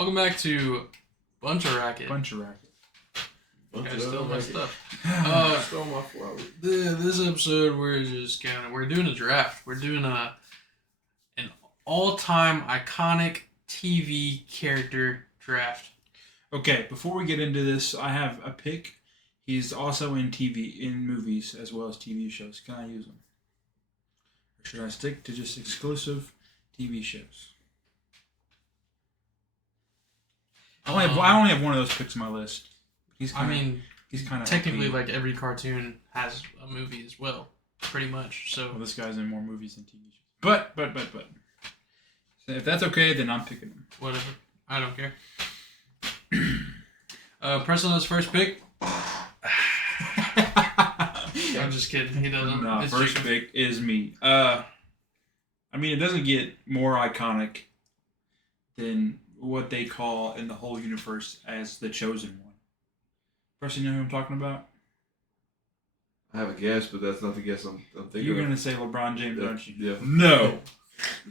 Welcome back to Buncha Racket. Buncha Racket. Guys still my stuff. Stole my flowers. This episode we're doing a draft. We're doing an all-time iconic TV character draft. Okay, before we get into this, I have a pick. He's also in movies as well as TV shows. Can I use him? Or should I stick to just exclusive TV shows? I only have one of those picks on my list. He's kind of technically like every cartoon has a movie as well, pretty much. So this guy's in more movies than TV shows. But. So if that's okay, then I'm picking him. Whatever. I don't care. Preston's first pick. I'm just kidding. He doesn't. No, first pick is me. It doesn't get more iconic than what they call in the whole universe as the Chosen One. Preston, you know who I'm talking about? I have a guess, but that's not the guess I'm thinking. You're going to say LeBron James, aren't you? Yeah. No.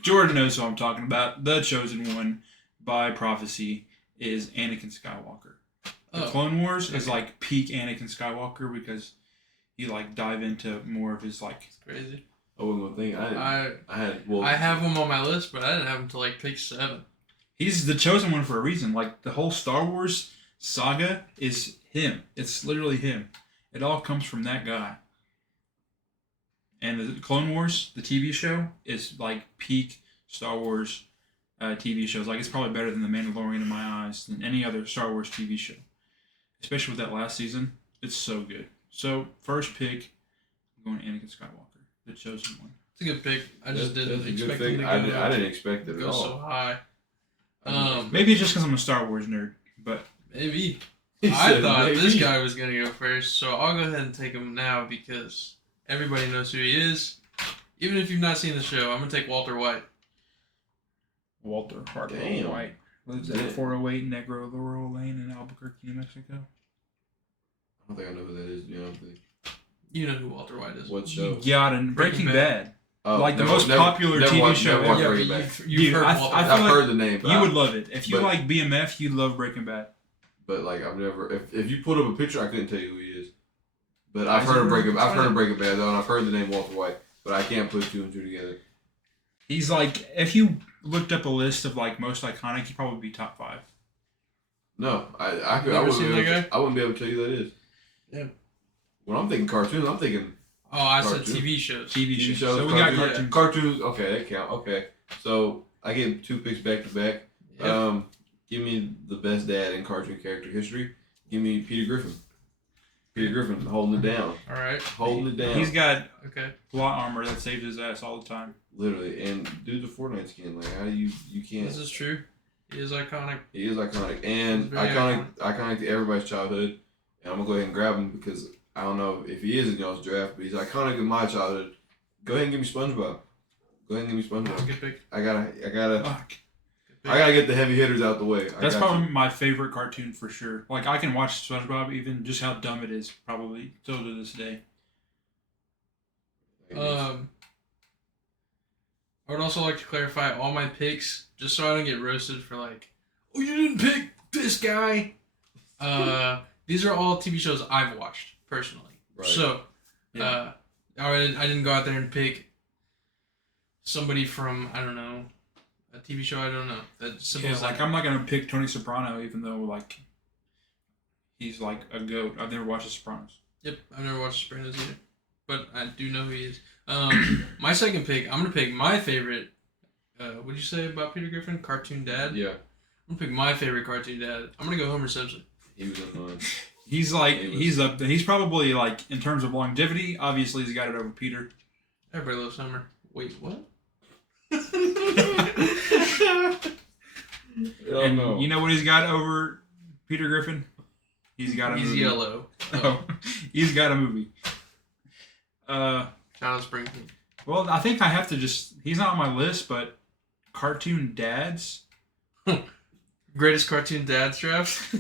Jordan knows who I'm talking about. The Chosen One, by prophecy, is Anakin Skywalker. The Clone Wars is like peak Anakin Skywalker because you dive into more of his It's crazy. I wasn't gonna think. I have him on my list, but I didn't have him till pick 7. He's the Chosen One for a reason. The whole Star Wars saga is him. It's literally him. It all comes from that guy. And the Clone Wars, the TV show, is peak Star Wars TV shows. It's probably better than The Mandalorian in my eyes than any other Star Wars TV show. Especially with that last season. It's so good. So, first pick, I'm going Anakin Skywalker, the Chosen One. It's a good pick. I just didn't expect him to go. I didn't expect it at all. So high. Maybe it's just because I'm a Star Wars nerd, but maybe. I thought this guy was going to go first, so I'll go ahead and take him now because everybody knows who he is. Even if you've not seen the show, I'm going to take Walter White. Walter Hartwell White. Lives at 408 Negro Laurel Lane in Albuquerque, New Mexico. I don't think I know who that is. You know who Walter White is. What show? You got it. Breaking Bad. Oh, the most popular TV show ever. You've heard Walter White. I've heard the name. You would love it. If you like BMF, you'd love Breaking Bad. But I've never. If you put up a picture, I couldn't tell you who he is. But I've heard of Breaking Bad though, and I've heard the name Walter White. But I can't put two and two together. He's if you looked up a list of most iconic, he'd probably be top 5. No, I wouldn't be able to tell you who that is. Yeah. When I'm thinking cartoons, I'm thinking. Oh, I said TV shows. TV shows. So we cartoons, got cartoons. Yeah. Cartoons. Okay, they count. Okay, so I get 2 picks back to back. Yep. Give me the best dad in cartoon character history. Give me Peter Griffin. Peter Griffin holding it down. All right. Holding it down. He's got plot armor that saves his ass all the time. Literally, and dude's a Fortnite skin. How do you can't? This is true. He is iconic. He is iconic, and iconic to everybody's childhood. And I'm gonna go ahead and grab him because I don't know if he is in y'all's draft, but he's iconic in my childhood. Go ahead and give me SpongeBob. Go ahead and give me SpongeBob. Good pick. I gotta get the heavy hitters out the way. That's probably my favorite cartoon for sure. I can watch SpongeBob even just how dumb it is, probably still to this day. I would also like to clarify all my picks, just so I don't get roasted for oh, you didn't pick this guy. These are all TV shows I've watched personally. Right. So, I didn't go out there and pick somebody from I don't know a TV show. I don't know. That's simple. Yeah, I'm not gonna pick Tony Soprano, even though he's a goat. I've never watched The Sopranos. Yep, I've never watched Sopranos either, but I do know who he is. My second pick, I'm gonna pick my favorite. What'd you say about Peter Griffin? Cartoon dad. Yeah. I'm gonna pick my favorite cartoon dad. I'm gonna go Homer Simpson. He was in mine. He's up there. He's probably in terms of longevity. Obviously, he's got it over Peter. Everybody loves Homer. Wait, what? You know what he's got over Peter Griffin? He's got a movie. He's yellow. Oh, he's got a movie. Child Springsteen. Well, I think I have to he's not on my list, but cartoon dads. Greatest cartoon dads draft.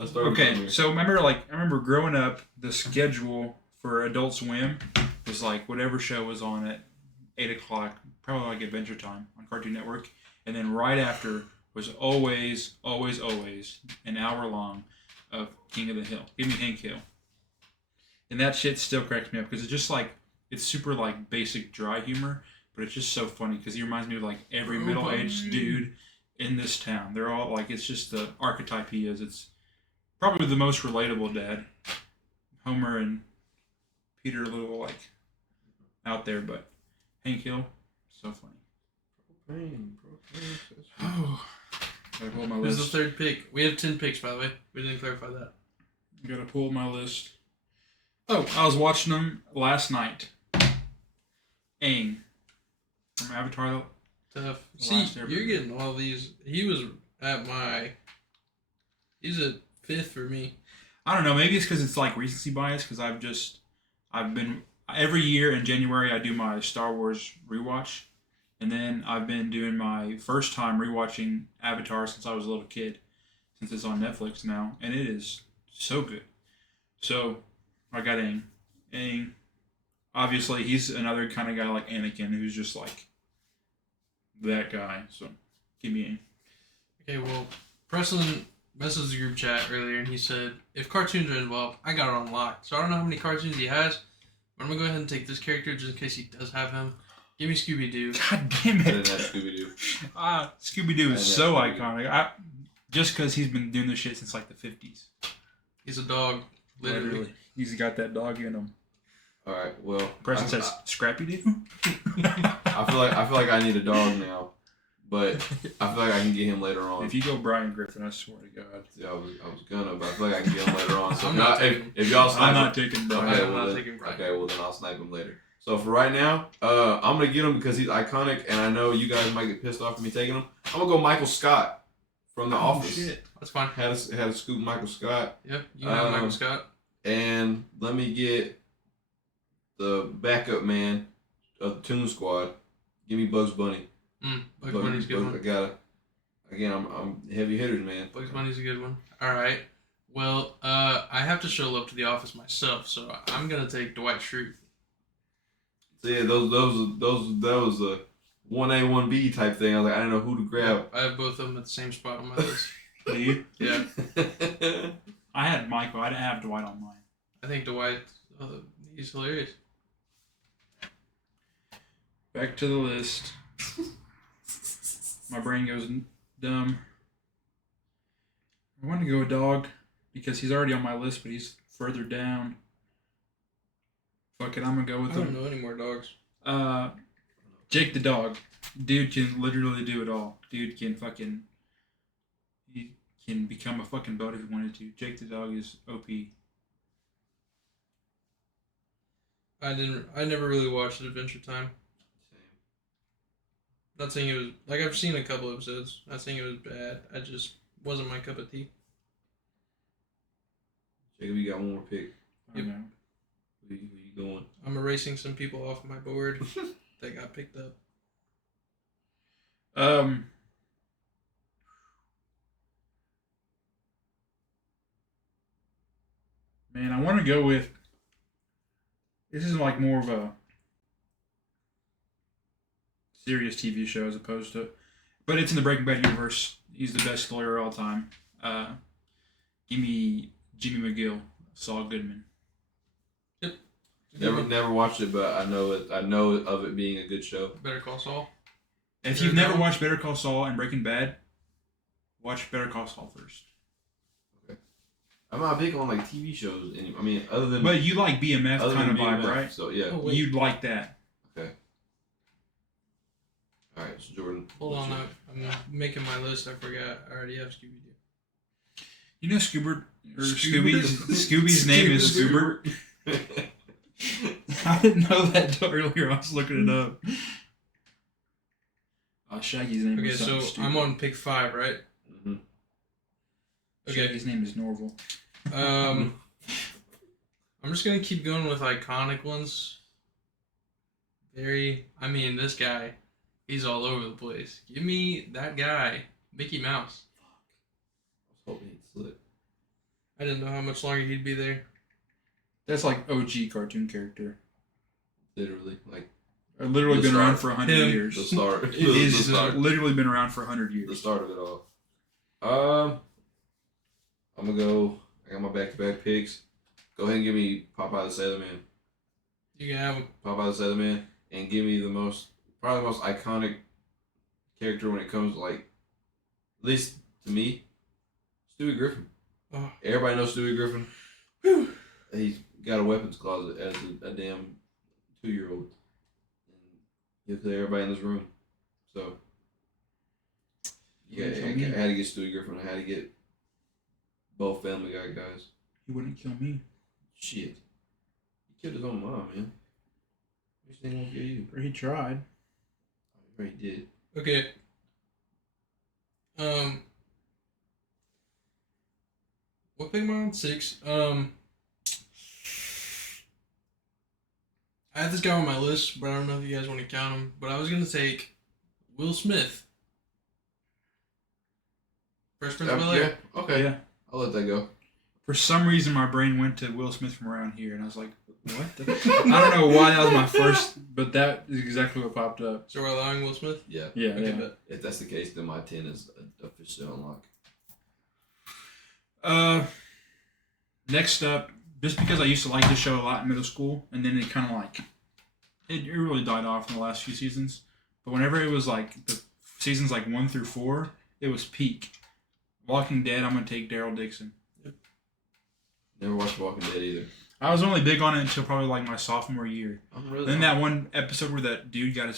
Okay, so I remember growing up, the schedule for Adult Swim was whatever show was on at 8 o'clock, probably Adventure Time on Cartoon Network, And then right after was always an hour long of King of the Hill. Give me Hank Hill. And that shit still cracks me up because it's just like, it's super like basic dry humor, but it's just so funny because he reminds me of like every middle-aged dude in this town. They're all like, it's just the archetype he is. It's probably the most relatable dad. Homer and Peter are a little like out there, but Hank Hill, so funny. Oh. Gotta pull my Who's list. the third pick? We have 10 picks, by the way. We didn't clarify that. Gotta pull my list. Oh, I was watching them last night. Aang from Avatar. Tough. The See, last you're Airbender. getting all these. He's at 5th for me. I don't know. Maybe it's because it's like recency bias. Because I've been every year in January I do my Star Wars rewatch, and then I've been doing my first time rewatching Avatar since I was a little kid, since it's on Netflix now, and it is so good. So I got Aang. Aang, obviously, he's another kind of guy like Anakin, who's just like that guy. So give me Aang. Okay, well, Preston messaged the group chat earlier, and he said, if cartoons are involved, I got it on lock. So I don't know how many cartoons he has, but I'm going to go ahead and take this character just in case he does have him. Give me Scooby-Doo. God damn I didn't it! have Scooby-Doo. Scooby-Doo is Yeah, so Scooby-Doo. iconic. Just because he's been doing this shit since like the 50s. He's a dog, literally. He's got that dog in him. All right, well, Preston says, Scrappy Doo? I feel like I need a dog now, but I feel like I can get him later on. If you go Brian Griffin, I swear to God. Yeah, I was gonna, but I feel like I can get him later on. So I'm not if, taking- if y'all snipe I'm him, not taking Brian. okay, I'm well not then, taking Brian. okay, well then I'll snipe him later. So for right now, I'm gonna get him because he's iconic, and I know you guys might get pissed off at me taking him. I'm gonna go Michael Scott from The Office. Shit. That's fine. Had to scoop Michael Scott, Yep, you can have Michael Scott. and let me get the backup man of the Toon Squad. Give me Bugs Bunny. Bugs Bunny's a good one. I gotta. Again, I'm heavy hitters, man. Bugs Bunny's a good one. All right. Well, I have to show love to The Office myself, so I'm gonna take Dwight Schrute. So yeah, that was a 1A 1B type thing. I was like, I didn't know who to grab. I have both of them at the same spot on my list. Do you? Yeah, I had Michael. I didn't have Dwight on mine. I think Dwight, he's hilarious. Back to the list. My brain goes dumb. I want to go a dog because he's already on my list, but he's further down. Fuck it, I'm gonna go with I don't him. know any more dogs. Jake the dog. Dude can literally do it all. Dude can fucking. He can become a fucking boat if he wanted to. Jake the dog is OP. I never really watched Adventure Time. Not saying it was like I've seen a couple episodes. Not saying it was bad. I just wasn't my cup of tea. Jacob, you got one more pick. I don't know. Who you going? I'm erasing some people off my board that got picked up. Man, I want to go with. This is like more of a serious TV show as opposed to, but it's in the Breaking Bad universe. He's the best lawyer of all time. Give me Jimmy McGill, Saul Goodman. Never watched it, but I know it. I know of it being a good show. Better Call Saul. If you've never watched Better Call Saul and Breaking Bad, watch Better Call Saul first. I'm not big on like TV shows. I mean, other than But you like BMF other kind than of vibe, BMF, right? So yeah. Oh, wait. You'd like that. Okay. All right, so Jordan. Hold what's on, your- I'm making my list. I forgot. I already have Scooby Doo. You know Scoobert or Scoobert? Scooby's name is Scoobert. I didn't know that until earlier. I was looking it up. Shaggy's name Okay, is so something stupid. I'm on pick 5, right? Mhm. Okay. Shaggy's name is Norval. I'm just gonna keep going with iconic ones. This guy, he's all over the place. Give me that guy, Mickey Mouse. I was hoping he'd slip. I didn't know how much longer he'd be there. That's like OG cartoon character. Literally, like Literally been around for 100 years. The start. He's literally been around for 100 years. The start of it all. I'm gonna go. I got my back-to-back picks. Go ahead and give me Popeye the Sailor Man. You can have him. Popeye the Sailor Man, and give me probably the most iconic character when it comes to like, at least to me, Stewie Griffin. Oh. Everybody knows Stewie Griffin. Whew. He's got a weapons closet as a damn 2-year-old. He'll kill everybody in this room. So, yeah, I had to get Stewie Griffin. I had to get both Family Guy guys. He wouldn't kill me. Shit. He killed his own mom, man. Which thing won't kill you? Or he tried. Right, he did. Okay. What pick am I on? 6. I had this guy on my list, but I don't know if you guys want to count him. But I was gonna take Will Smith. Fresh Prince of Bel-Air. Yeah. Okay. Yeah. I'll let that go. For some reason, my brain went to Will Smith from around here, and I was like, what? I don't know why that was my first, but that is exactly what popped up. So we're allowing Will Smith? Yeah. Yeah, Okay, yeah. but If that's the case, then my 10 is officially unlocked. Next up, just because I used to like this show a lot in middle school, and then it kind of like, it really died off in the last few seasons. But whenever it was like the seasons like 1 through 4, it was peak. Walking Dead, I'm going to take Daryl Dixon. Never watched Walking Dead either. I was only big on it until probably like my sophomore year. I'm really. Then that one episode where that dude got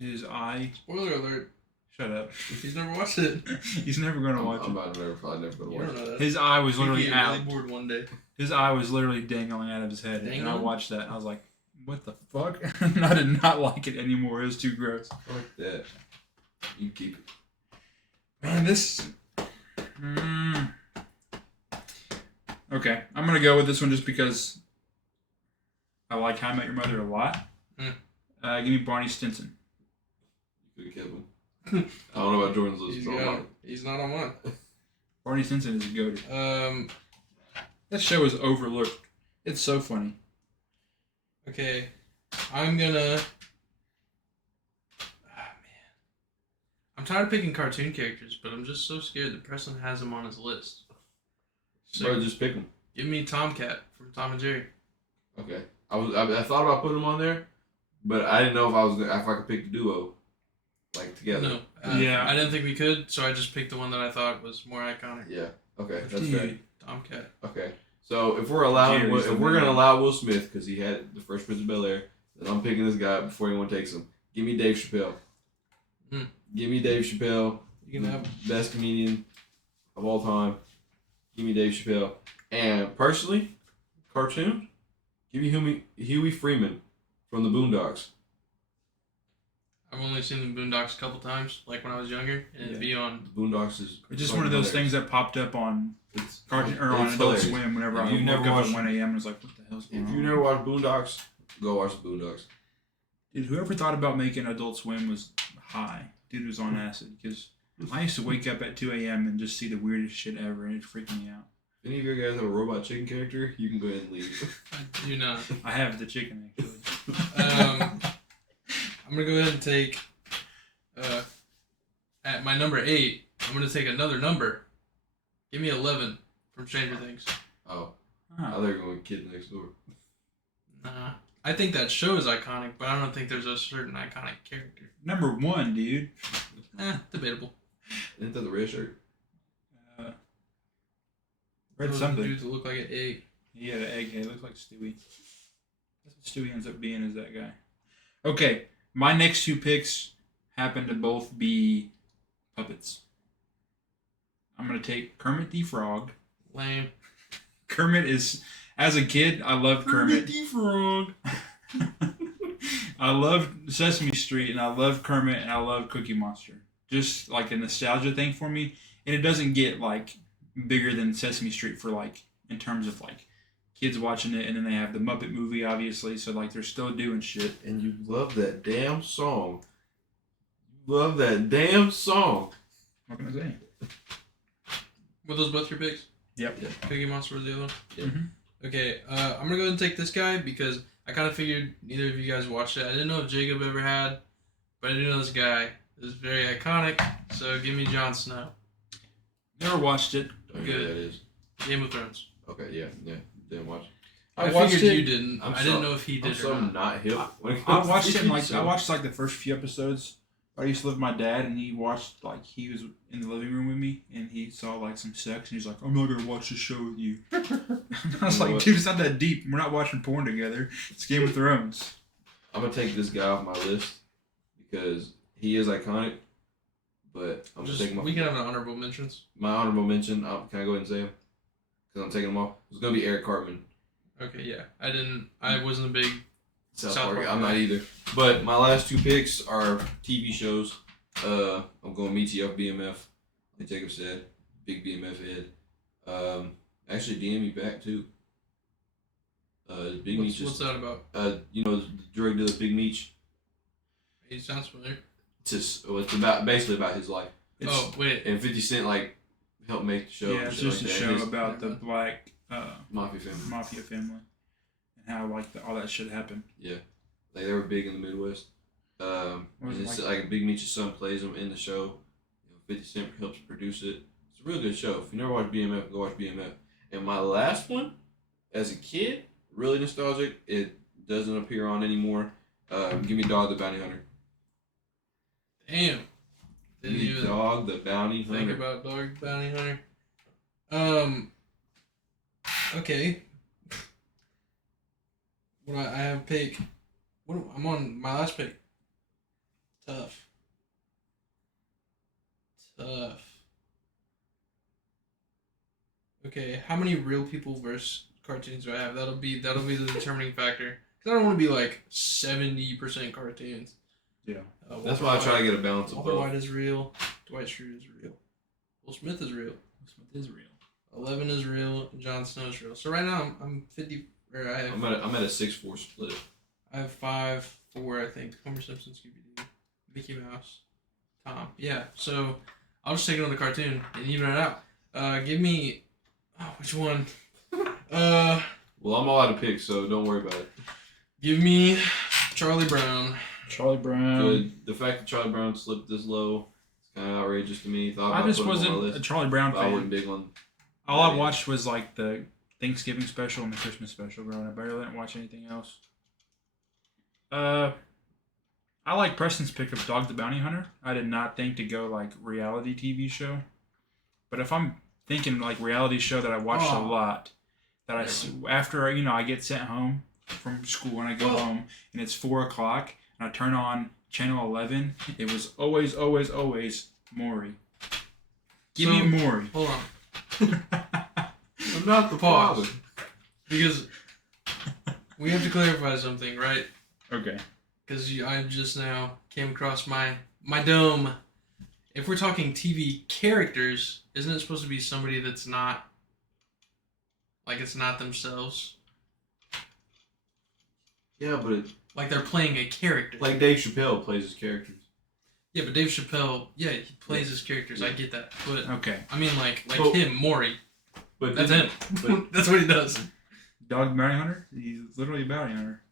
his eye. spoiler alert. Shut up. He's never watched it. He's never going to watch I'm it. about to probably never going to You watch don't it. know that. His eye was You'd literally get out. really bored one day. His eye was literally dangling out of his head. And I Dangling? watched that. And I was like, what the fuck? And I did not like it anymore. It was too gross. Fuck that. You keep it. Man, this. Okay, I'm gonna go with this one just because I like How I Met Your Mother a lot. Give me Barney Stinson. You could have killed him. I don't know about Jordan's list. He's but I'm got like, him. He's not on one. Barney Stinson is a goated. That show is overlooked. It's so funny. Okay. I'm gonna. I'm tired of picking cartoon characters, but I'm just so scared that Preston has him on his list. So bro, just pick him. give me Tomcat from Tom and Jerry. Okay. I thought about putting him on there, but I didn't know if I could pick the duo, like together. No. Yeah. I didn't think we could, so I just picked the one that I thought was more iconic. Yeah. Okay. That's fair. Tomcat. Okay. So if we're allowing, Jerry's if the we're man. gonna allow Will Smith because he had the Fresh Prince of Bel-Air, then I'm picking this guy before anyone takes him. Give me Dave Chappelle. Give me Dave Chappelle. You can have Best comedian of all time. Give me Dave Chappelle. And personally, cartoon, give me Huey Freeman from the Boondocks. I've only seen the Boondocks a couple times, like when I was younger, and it'd be on. The Boondocks is It's just one of those things that popped up on It's cartoon or on it's Adult hilarious. Swim whenever If I you've woke never up at watched- 1 a.m. and was like, what the hell's going If on? you never watched Boondocks, go watch the Boondocks. Dude, whoever thought about making Adult Swim was high. Dude was on acid because I used to wake up at 2 a.m. and just see the weirdest shit ever, and it freaked me out. If any of you guys have a robot chicken character, you can go ahead and leave. I do not. I have the chicken actually. I'm gonna go ahead and take. At my number 8, I'm gonna take another number. Give me 11 from Stranger Things. Oh, Oh. I thought you were going Kid Next Door. Nah. I think that show is iconic, but I don't think there's a certain iconic character. Number 1, dude. Debatable. Isn't that the red shirt? Read Those something. dudes that look like an egg. He had an egghead. Looks like Stewie. That's what Stewie ends up being, is that guy. Okay, my next 2 picks happen to both be puppets. I'm going to take Kermit the Frog. Lame. Kermit is, as a kid, I loved Kermit. the Frog. I loved Sesame Street, and I love Kermit, and I love Cookie Monster. Just like a nostalgia thing for me. And it doesn't get like bigger than Sesame Street for like, in terms of like kids watching it, and then they have the Muppet movie, obviously, so like they're still doing shit. And you love that damn song. You love that damn song. What can I say? Were those both your picks? Yep. Yeah. Cookie Monster was the other one? Yeah. Mhm. Okay, I'm gonna go ahead and take this guy because I kind of figured neither of you guys watched it. I didn't know if Jacob ever had, but I do know this guy is very iconic. So give me Jon Snow. Never watched it. I don't know Good. who that is. Game of Thrones. Okay, yeah, didn't watch. I watched figured it. you didn't. I didn't know if he did or not. Not hip. I watched it. I watched like the first few episodes. I used to live with my dad, and he watched like he was in the living room with me, and he saw like some sex, and he's like, "I'm not gonna watch this show with you." I was like, "Dude, it's not that deep. We're not watching porn together. It's Game of Thrones." I'm gonna take this guy off my list because he is iconic. But I'm gonna take him off. We can have an honorable mentions. My honorable mention. Can I go ahead and say him? Because I'm taking him off. It's gonna be Eric Cartman. Okay, yeah. I wasn't a big South Park Park. I'm not either. But my last two picks are TV shows. I'm going METF BMF, like Jacob said. Big BMF head. Actually, DM me back too. Big Meech. What's that about? You know, the drug dealer Big Meech. He sounds familiar. It's basically about his life. Oh, wait. And 50 Cent helped make the show. Yeah, it's just a like show about the black mafia family. and how like all that shit happened. Yeah, like they were big in the Midwest. And it's like Big Meech's son plays him in the show. 50 Cent helps produce it. It's a real good show. If you never watched BMF, go watch BMF. And my last one, as a kid, really nostalgic. It doesn't appear on anymore. Give me Dog the Bounty Hunter. Damn. Didn't even Dog the Bounty Hunter. think about Dog the Bounty Hunter. Okay. I have pick. I'm on my last pick. Tough. Okay, how many real people versus cartoons do I have? That'll be the determining factor. Cause I don't want to be like 70% cartoons. Yeah. That's why I try to get a balance of Walter both. White is real. Dwight Schrute is real. Will Smith is real. Will Smith is real. 11 is real. And Jon Snow is real. So right now I'm 50. Or I'm at a 6-4 split. I have 5-4. I think. Homer Simpson, Scooby Doo, Mickey Mouse, Tom. Yeah. So I'll just take another cartoon and even it out. Give me. Oh, which one? Well, I'm all out of picks, so don't worry about it. Give me Charlie Brown. Charlie Brown. Good. The fact that Charlie Brown slipped this low is kind of outrageous to me. I just wasn't a Charlie Brown I fan. wasn't big on. All I watched was like the Thanksgiving special and the Christmas special growing up. I really didn't watch anything else. I like Preston's pick of Dog the Bounty Hunter. I did not think to go like reality TV show. But if I'm thinking like reality show that I watched a lot, that after I get sent home from school and I go home and it's 4:00 and I turn on channel 11, it was always Maury. Give me Maury. Hold on. I'm not the Pause. father. Because we have to clarify something, right? Okay. Because I just now came across my dome. If we're talking TV characters, isn't it supposed to be somebody that's not, like it's not themselves? Yeah, but Like they're playing a character. like Dave Chappelle plays his characters. Yeah, but Dave Chappelle, he plays his characters. I get that. But Okay. I mean like Well, him, Maury. But That's him. but- That's what he does. Dog Bounty Hunter? He's literally a bounty hunter.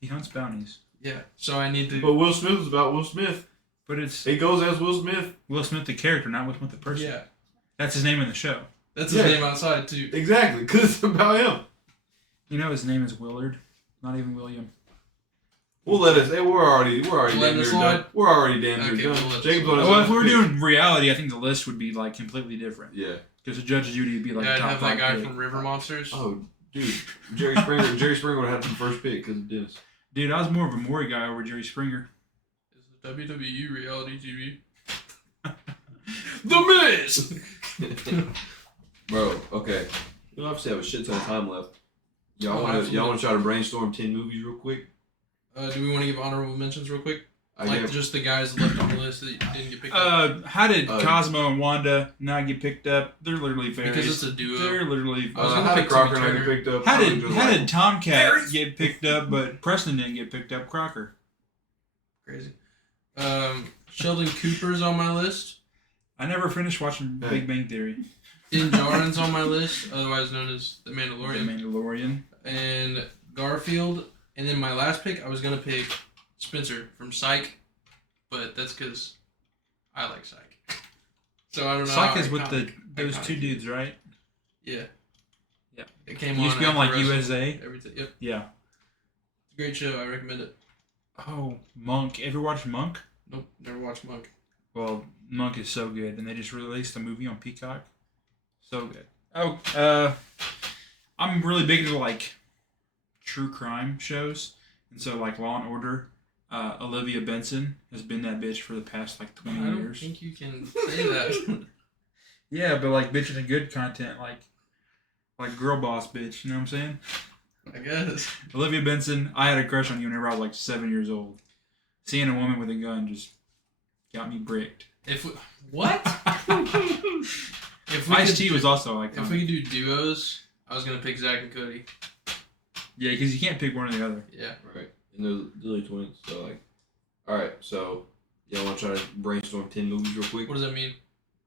He hunts bounties. Yeah. So I need to. But Will Smith is about Will Smith. But it's It goes as Will Smith. Will Smith the character, not Will Smith the person. Yeah. That's his name in the show. That's his name outside too. Exactly, because it's about him. You know his name is Willard, not even William. We'll let us. Hey, we're already Let damn it near slide? done. We're already damn near Okay, done. we'll let it Jacob's slide. on his Well, last if we were pick. doing reality, I think the list would be like completely different. Yeah. Because the Judge Judy would be like Yeah, I'd top have that 5 guy pick. from River Monsters. Oh, dude, Jerry Springer. Jerry Springer would have had the first pick because of Dennis. Dude, I was more of a Maury guy over Jerry Springer. Is the WWE reality TV? The Miz! Bro, okay. We obviously have a shit ton of time left. Y'all Oh, want to absolutely. try to brainstorm 10 movies real quick? Do we want to give honorable mentions real quick? I Like have- just the guys left on the list that didn't get picked up? How did Cosmo and Wanda not get picked up? They're literally fairies. Because it's a duo. They're literally. I was gonna how did pick Crocker Timmy not get Turner. picked up? How I did was how like- did Tomcat get picked up, but Preston didn't get picked up? Crocker. Crazy. Sheldon Cooper's on my list. I never finished watching Hey. Big Bang Theory. Din Djarin's on my list, otherwise known as The The Mandalorian. Mandalorian. And Garfield, and then my last pick, I was gonna pick Spencer from Psych, but that's because I like Psych. So I don't know. Psych is with those two dudes, right? Yeah. Yeah. It came It used to be on like USA. Everything. Yep. Yeah. It's a great show. I recommend it. Oh, Monk. Ever watched Monk? Nope. Never watched Monk. Well, Monk is so good, and they just released a movie on Peacock. So good. Oh, I'm really big into like true crime shows, and so like Law and Order. Olivia Benson has been that bitch for the past like 20 years. I don't think you can say that. Yeah, but like bitching and good content, like girl boss bitch. You know what I'm saying? I guess. Olivia Benson. I had a crush on you whenever I was like 7 years old. Seeing a woman with a gun just got me bricked. What? Ice-T was also like. If we could do duos, I was gonna pick Zach and Cody. Yeah, because you can't pick one or the other. Yeah. Right. And they're literally twins. So like, all right. So y'all want to try to brainstorm 10 movies real quick? What does that mean?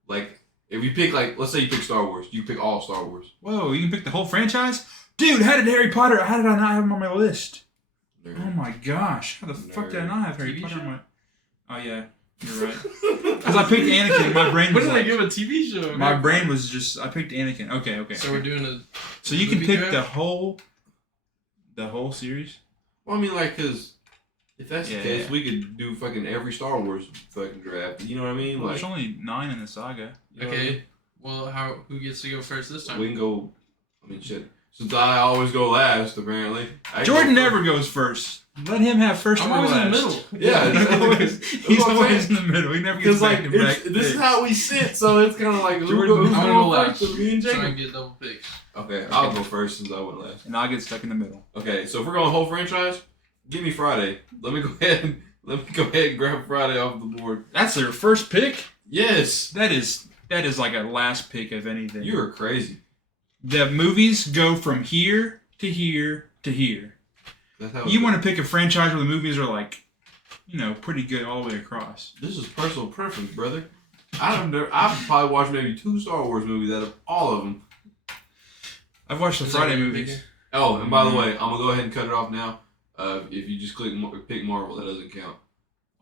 Like, if you pick let's say you pick Star Wars, you pick all Star Wars. Whoa, you can pick the whole franchise? Dude, how did Harry Potter? How did I not have him on my list? Nerd. Oh my gosh, how the fuck did I not have Harry TV Potter show? on my? Oh yeah, you're right. Because I picked Anakin, my brain What was did I like, give a TV show? my brain was just I picked Anakin. Okay. So we're doing a. So you can movie pick draft? the whole series. Well, I mean, like, cause if that's Yeah, the case, yeah. we could do fucking every Star Wars fucking draft. You know what I mean? Well, Like, there's only 9 in the saga. you know what I mean? Okay. Well, who gets to go first this time? We can go. I mean, shit. Since I always go last, apparently. I Jordan go never goes first. Let him have first I'm or always last. in the middle. Yeah, he's always, he's what I'm always saying. in the middle. He never Because gets like back to back. this is how we sit, so it's kind of like who's Jordan, who's I'm gonna going go first? last. Me and So I Jacob. can get double picks. Okay, I'll go first since I went last. And I'll get stuck in the middle. Okay, so if we're going whole franchise, give me Friday. Let me go ahead and grab Friday off the board. That's their first pick. Yes, That is like a last pick of anything. you are crazy. The movies go from here to here to here. That's how You want to pick a franchise where the movies are like, pretty good all the way across. This is personal preference, brother. I've probably watched maybe 2 Star Wars movies out of all of them. I've watched the Is that Friday what you're movies. picking? Oh, and by the way, I'm gonna go ahead and cut it off now. If you just pick Marvel, that doesn't count.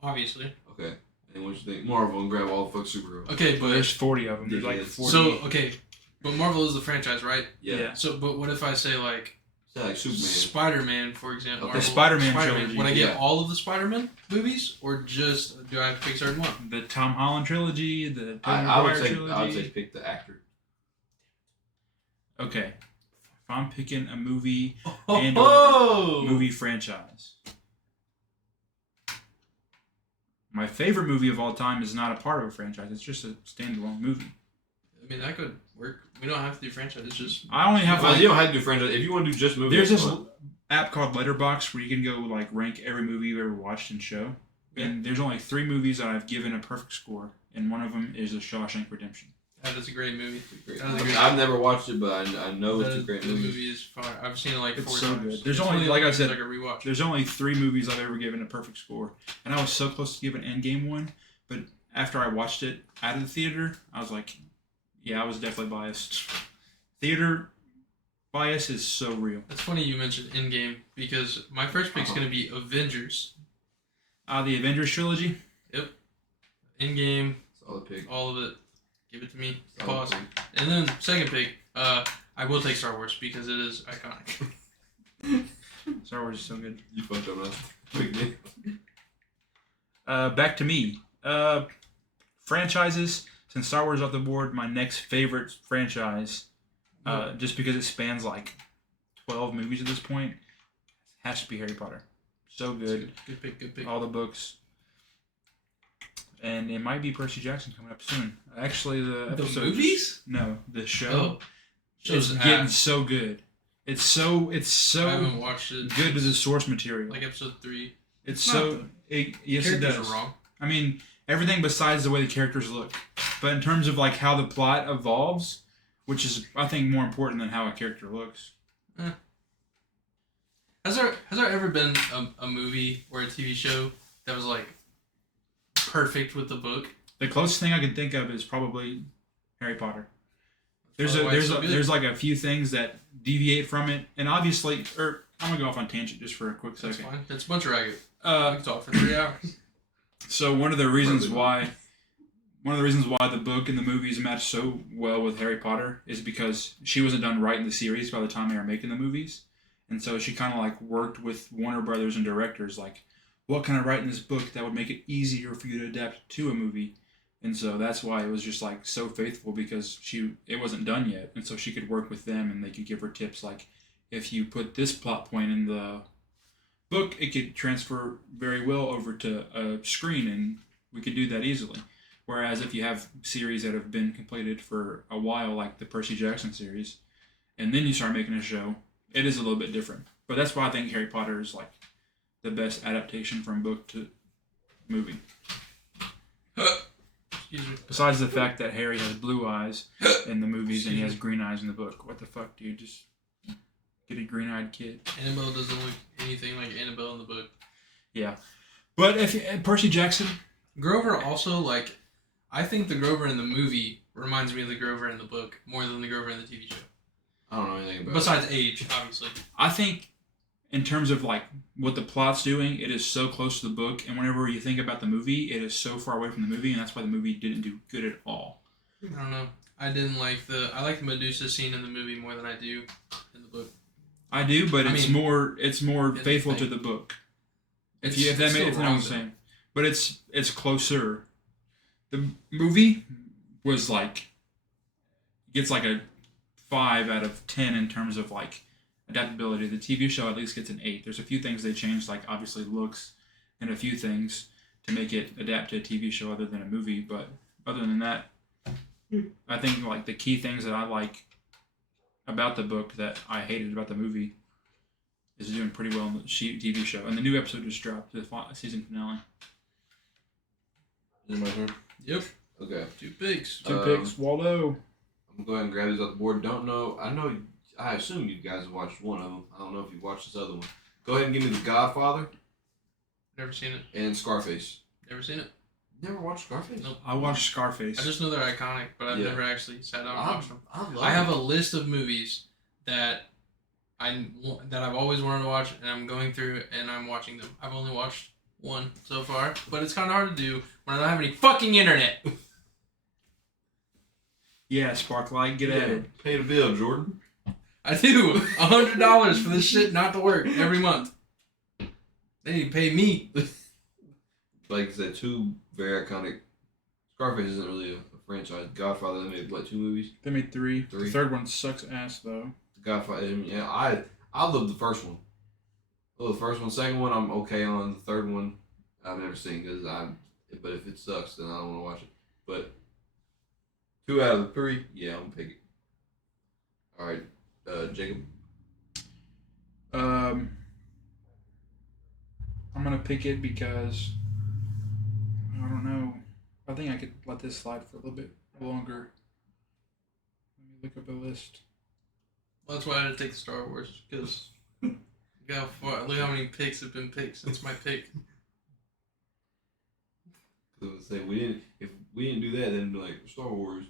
Obviously. Okay. And what you think? Marvel and grab all the fuck superheroes. Okay, but There's 40 of them. There's like Yeah, 40. so okay, but Marvel is the franchise, right? Yeah. So, but what if I say like It's like Superman. Spider-Man, for example? Okay. The Spider-Man trilogy. Would I get Yeah. all of the Spider-Man movies, or just do I have to pick a certain one? The Tom Holland trilogy, the Tobey I would Maguire say trilogy. pick the actor. Okay. If I'm picking a movie and Oh! movie franchise. My favorite movie of all time is not a part of a franchise. It's just a standalone movie. I mean, that could work. We don't have to do franchise. It's just I only have You don't have to do franchise. If you want to do just movies, There's that's this fine. app called Letterboxd where you can go like rank every movie you've ever watched and show. And there's only 3 movies that I've given a perfect score, and one of them is The Shawshank Redemption. that is a great movie. Great. That is a I mean, great I've never watched it, but I know it's a That great the movie. movie is fire. I've seen it like It's 4 so times. good. There's It's only, one of like the I said, movies I could rewatch. There's only 3 movies I've ever given a perfect score, and I was so close to giving Endgame one, but after I watched it out of the theater, I was like, yeah, I was definitely biased. Theater bias is so real. It's funny you mentioned Endgame because my first pick is going to be Avengers. The Avengers trilogy. Endgame, Solid pick. all of it. Give it to me. Solid Pause. pick. And then second pick, I will take Star Wars because it is iconic. Star Wars is so good. You fucked up last pick, man. Back to me. Franchises. Since Star Wars is off the board, my next favorite franchise, just because it spans like 12 movies at this point, has to be Harry Potter. So good. Good pick. Good pick. All the books. And it might be Percy Jackson coming up soon. Actually, the episode. movies? No, the show. Oh, It's show's getting ass. so good. It's so I haven't watched it. good to the source material. Like episode 3. It's not so. Yes, it Characters does. are wrong. I mean, everything besides the way the characters look. But in terms of like how the plot evolves, which is I think more important than how a character looks. Has there ever been a movie or a TV show that was like perfect with the book? The closest thing I can think of is probably Harry Potter. There's Probably why it's so good. there's like a few things that deviate from it, and obviously, I'm gonna go off on tangent just for a quick That's second. fine. It's Buncha Racket. We can talk for 3 hours. So one of the reasons why the book and the movies match so well with Harry Potter is because she wasn't done writing the series by the time they were making the movies, and so she kind of like worked with Warner Brothers and directors like, what can I write in this book that would make it easier for you to adapt to a movie, and so that's why it was just like so faithful because it wasn't done yet, and so she could work with them and they could give her tips like, if you put this plot point in the book, it could transfer very well over to a screen, and we could do that easily. Whereas if you have series that have been completed for a while, like the Percy Jackson series, and then you start making a show, it is a little bit different. But that's why I think Harry Potter is like the best adaptation from book to movie. Excuse me. Besides the fact that Harry has blue eyes in the movies and he has green eyes in the book. What the fuck, dude? Just get a green-eyed kid. Annabelle doesn't look anything like Annabelle in the book. Yeah. But if Percy Jackson... Grover also, like... I think the Grover in the movie reminds me of the Grover in the book more than the Grover in the TV show. I don't know anything about Besides age, obviously. I think in terms of like what the plot's doing, it is so close to the book, and whenever you think about the movie, it is so far away from the movie, and that's why the movie didn't do good at all. I don't know. I like the Medusa scene in the movie more than I do in the book. I do, but it's more faithful to the book. If you know what I'm saying. But it's closer. The movie was like gets like a 5 out of 10 in terms of like adaptability. The TV show at least gets an 8. There's a few things they changed, like obviously looks and a few things to make it adapt to a TV show other than a movie. But other than that, I think like the key things that I like about the book that I hated about the movie is doing pretty well in the TV show. And the new episode just dropped, the season finale. Is it my turn? Yep. Okay. 2 picks. 2 picks. Waldo. I'm going to grab these off the board. I assume you guys have watched one of them. I don't know if you've watched this other one. Go ahead and give me The Godfather. Never seen it. And Scarface. Never seen it. Never watched Scarface? Nope. I watched Scarface. I just know they're iconic, but I've never actually sat down and watched them. I have a list of movies that I've always wanted to watch, and I'm going through and I'm watching them. I've only watched one so far, but it's kind of hard to do when I don't have any fucking internet. Yeah, Sparklight, get at it. Pay the bill, Jordan. I do. $100 for this shit not to work every month. They need to pay me. Like I said, 2 very iconic. Scarface isn't really a franchise. Godfather, they made, 2 movies? They made 3. 3. The third one sucks ass, though. The Godfather, yeah, I love the first one. I love the first one. Second one, I'm okay on. The third one, I've never seen but if it sucks, then I don't want to watch it. But 2 out of the 3, yeah, I'm gonna pick it. All right, Jacob. I'm gonna pick it because I don't know. I think I could let this slide for a little bit longer. Let me look up a list. Well, that's why I had to take Star Wars, because look how many picks have been picked since my pick. Say if we didn't do that, then it'd be like Star Wars.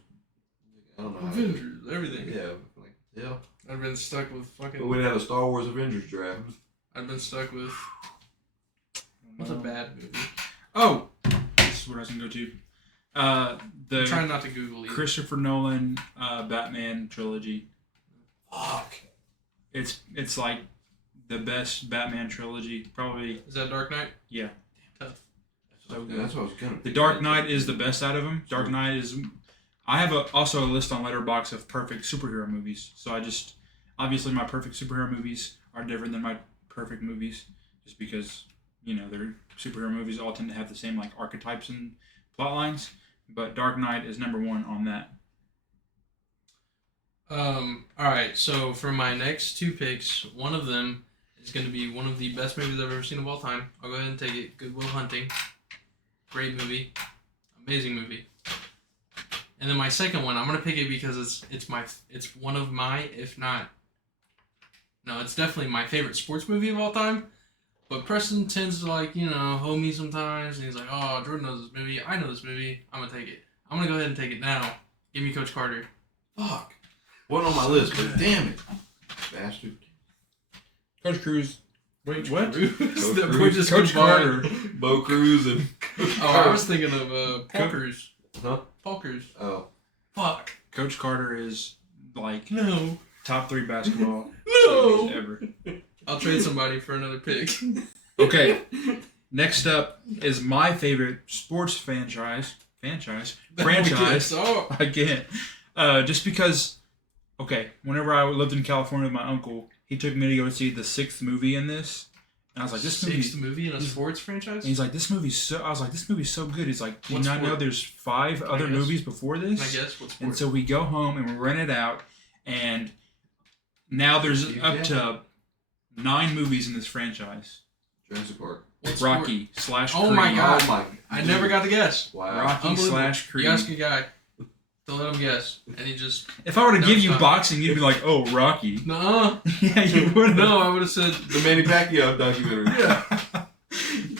I don't know. Avengers, everything. Yeah, hell. I've been stuck with fucking. But we'd have a Star Wars Avengers draft. I've been stuck with. What's a bad movie? Oh, this is what I was gonna go to. The I'm trying not to Google either. Christopher Nolan Batman trilogy. Fuck. It's like the best Batman trilogy, probably. Is that Dark Knight? Yeah. Tough. So that's what I was gonna. The Dark Knight is the best out of them. Dark Knight is. I have also a list on Letterboxd of perfect superhero movies. So obviously my perfect superhero movies are different than my perfect movies, just because their superhero movies all tend to have the same like archetypes and plot lines. But Dark Knight is number 1 on that. Alright, so for my next 2 picks, one of them is going to be one of the best movies I've ever seen of all time. I'll go ahead and take it. Good Will Hunting. Great movie. Amazing movie. And then my second one, I'm going to pick it because it's one of my, if not, no, it's definitely my favorite sports movie of all time. But Preston tends to hoe me sometimes, and he's like, oh, Jordan knows this movie. I know this movie. I'm going to take it. I'm going to go ahead and take it now. Give me Coach Carter. Fuck. Wasn't on my list, but damn it. Bastard. Coach Cruz. Wait, what? That boy Cruz. just Coach combined. Carter. Bo Cruz and Oh, I was thinking of Paul Cruz. Huh? Paul Cruz. Oh. Fuck. Coach Carter is like No. top 3 basketball No. ever. I'll trade somebody for another pick. Okay. Next up is my favorite sports franchise. Oh. Again. Just because, okay, whenever I lived in California with my uncle, he took me to go see the 6th movie in this. And I was like, this movie in a sports franchise? And he's like, this movie's so good. He's like, do you What not sport? know there's 5 other guess? movies before this? I guess. What sport? And so we go home and we rent it out, and now there's up to 9 movies in this franchise. Jurassic Park. What sport? Rocky / Creed. Oh my God. Oh my. I never got to guess. Wow. Rocky Unbelievable. / Creed. You ask a guy to let him guess, and he just... If I were to No, give it's you not. boxing, you'd be like, oh, Rocky. Nuh-uh. Yeah, you would. No, I would have said... The Manny Pacquiao documentary. Yeah.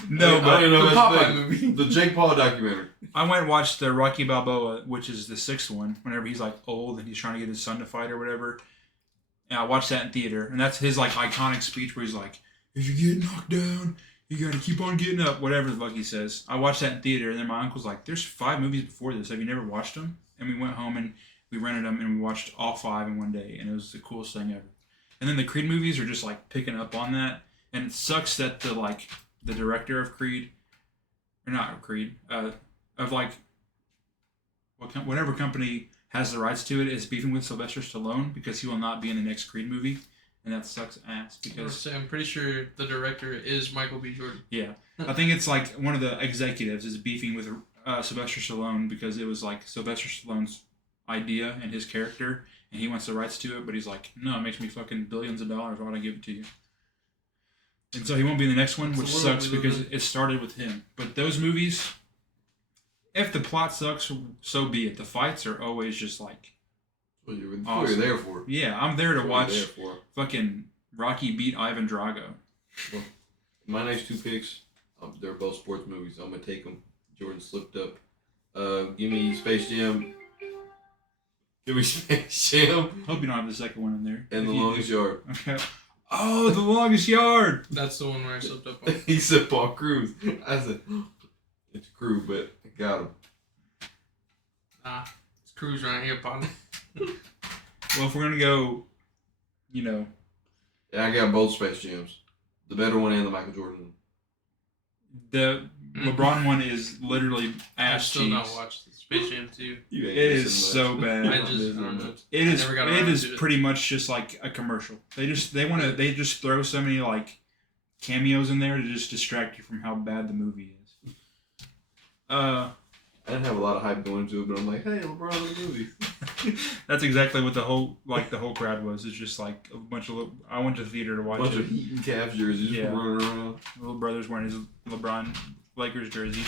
No, I but don't know The if that's Popeye big. movie. The Jake Paul documentary. I went and watched the Rocky Balboa, which is the 6th one, whenever he's like old and he's trying to get his son to fight or whatever. And I watched that in theater, and that's his like iconic speech where he's like, if you get knocked down, you gotta keep on getting up, whatever the fuck he says. I watched that in theater, and then my uncle's like, there's 5 movies before this. Have you never watched them? And we went home and we rented them and we watched all 5 in one day, and it was the coolest thing ever. And then the Creed movies are just like picking up on that, and it sucks that the director of Creed, or not of Creed, of like whatever company has the rights to it is beefing with Sylvester Stallone because he will not be in the next Creed movie, and that sucks ass because I'm pretty sure the director is Michael B. Jordan. yeah, I think it's like one of the executives is beefing with Sylvester Stallone because it was like Sylvester Stallone's idea and his character, and he wants the rights to it, but he's like, no, it makes me fucking billions of dollars. Why would I give it to you? And so he won't be in the next one, That's which the world sucks we live because in. it started with him. But those movies, if the plot sucks, so be it. The fights are always just like, What you're Awesome. there for. yeah, I'm there to That's what watch you're there for. fucking Rocky beat Ivan Drago. My next 2 picks, they're both sports movies. I'm gonna take them. Jordan slipped up. Give me Space Jam. Give me Space Jam Hope you don't have the second one in there. and If The you do- Longest Yard. Okay. Oh, The Longest Yard. That's the one where I slipped up on. He said Paul Cruz. I said it's Cruz, but I got him. Nah, it's Cruz right here, partner. Well, if we're gonna go, you know, Yeah, I got both Space Jams. The better one and the Michael Jordan one. the LeBron one is literally I've ass still cheeks. not watched Space Jam 2. You It is so bad. I don't know. It is. never got It around is to it. pretty much just like a commercial. They just throw so many like cameos in there to just distract you from how bad the movie is. I didn't have a lot of hype going into it, but I'm like, hey, LeBron in the movie. That's exactly what the whole crowd was. It's just like a bunch of. I went to the theater to A watch bunch it. of Heat and Cavs jerseys Yeah. running around. Little brother's wearing his LeBron Lakers jersey.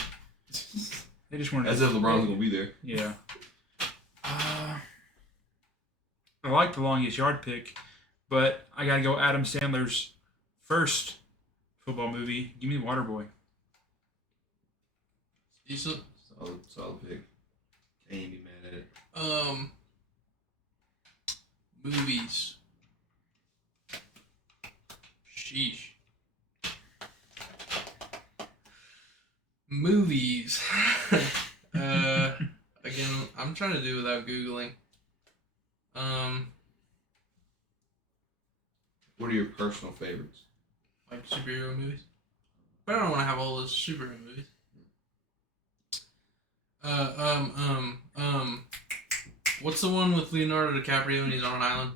They just wanted. As if LeBron's gonna be there. Yeah. I like the Longest Yard pick, but I gotta go Adam Sandler's first football movie. Give me Waterboy. Decent. Solid pick. Can't even be mad at it. Movies. Sheesh. Movies. Again, I'm trying to do without Googling. What are your personal favorites? Like superhero movies. But I don't want to have all those superhero movies. What's the one with Leonardo DiCaprio and he's on an island?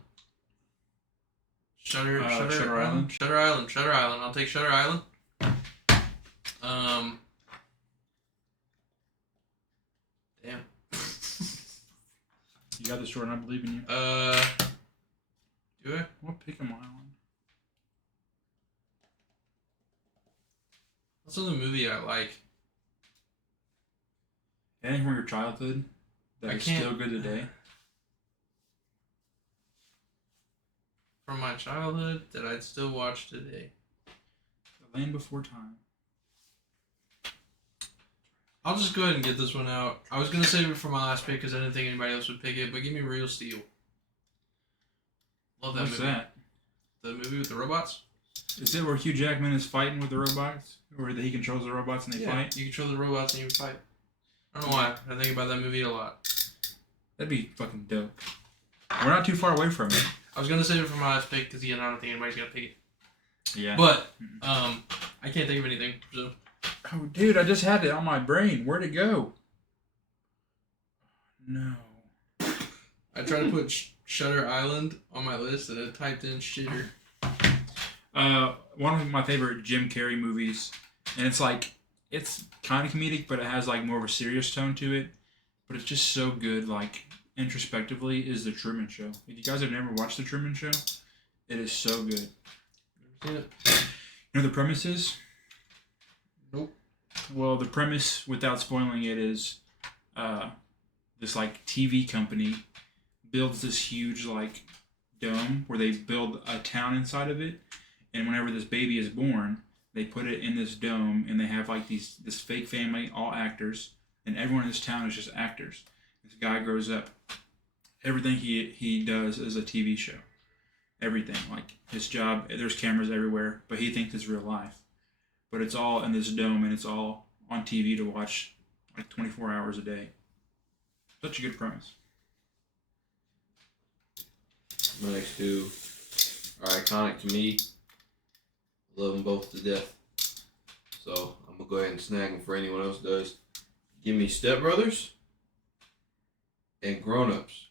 Shutter Island? Shutter Island. I'll take Shutter Island. Damn. You got this, Jordan. I believe in you. Do I? What pick am I on? What's another movie I like? Anything from your childhood that I is can't- still good today? From my childhood that I'd still watch today. The Land Before Time. I'll just go ahead and get this one out. I was gonna save it for my last pick because I didn't think anybody else would pick it, but give me Real Steel. Love that What's movie. that? The movie with the robots. Is it where Hugh Jackman is fighting with the robots? Or that he controls the robots and they fight? You control the robots and you fight. I don't know why. I think about that movie a lot. That'd be fucking dope. We're not too far away from it. I was gonna save it for my last pick because I don't think anybody's gonna pick it. Yeah. But I can't think of anything. So. Oh, dude, I just had it on my brain. Where'd it go? No. I tried to put Shutter Island on my list and it typed in shitter. One of my favorite Jim Carrey movies, and it's kind of comedic, but it has like more of a serious tone to it. But it's just so good, like introspectively, is The Truman Show. If you guys have never watched The Truman Show, it is so good. Never seen it. You know what the premise is? Nope. Well, the premise, without spoiling it, is this like TV company builds this huge like dome where they build a town inside of it, and whenever this baby is born, they put it in this dome, and they have like this fake family, all actors, and everyone in this town is just actors. This guy grows up. Everything he does is a TV show. Everything, like his job, there's cameras everywhere, but he thinks it's real life. But it's all in this dome, and it's all on TV to watch like 24 hours a day. Such a good premise. My next two are iconic to me. Love them both to death. So I'm going to go ahead and snag them for anyone else does. Give me Step Brothers and Grown Ups.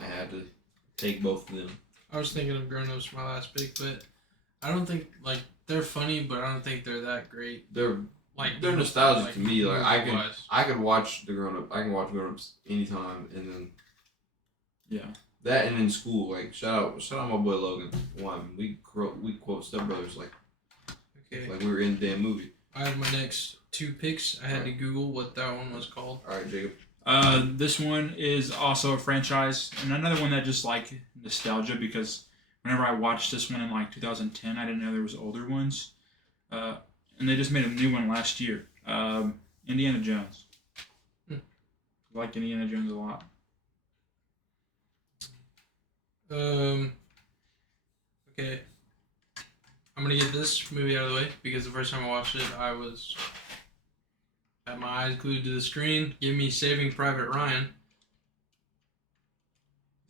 I had to take both of them. I was thinking of Grown Ups for my last pick, but I don't think, like, they're funny, but I don't think they're that great. They're They're nostalgic to me. Like movie-wise. I could watch the Grown Up. I can watch Grown Ups anytime, and then Yeah. that and in school. Like shout out my boy Logan. One we quote Step Brothers like we were in the damn movie. I had my next two picks. I had to Google what that one was called. All right, Jacob. This one is also a franchise, and another one that just like nostalgia, because whenever I watched this one in like 2010, I didn't know there was older ones, and they just made a new one last year. Indiana Jones. I like Indiana Jones a lot. Okay. I'm gonna get this movie out of the way because the first time I watched it, I had my eyes glued to the screen. Give me Saving Private Ryan.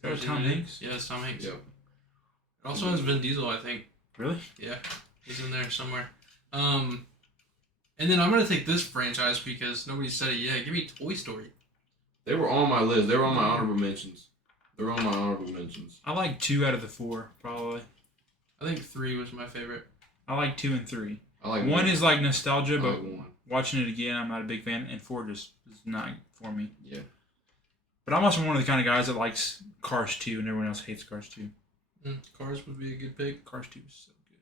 Is that Tom Hanks? Yeah, it's Tom Hanks. Yep. It also has Vin Diesel, I think. Really? Yeah, he's in there somewhere. And then I'm gonna take this franchise because nobody said it yet. Give me Toy Story. They were on my list. They were on my honorable mentions. I like 2 out of the 4, probably. I think 3 was my favorite. I like 2 and 3. I like 1 is like nostalgia, I but like 1. watching it again, I'm not a big fan, and 4 just is not for me. Yeah. But I'm also one of the kind of guys that likes Cars 2, and everyone else hates Cars 2. Cars would be a good pick. Cars 2 is so good.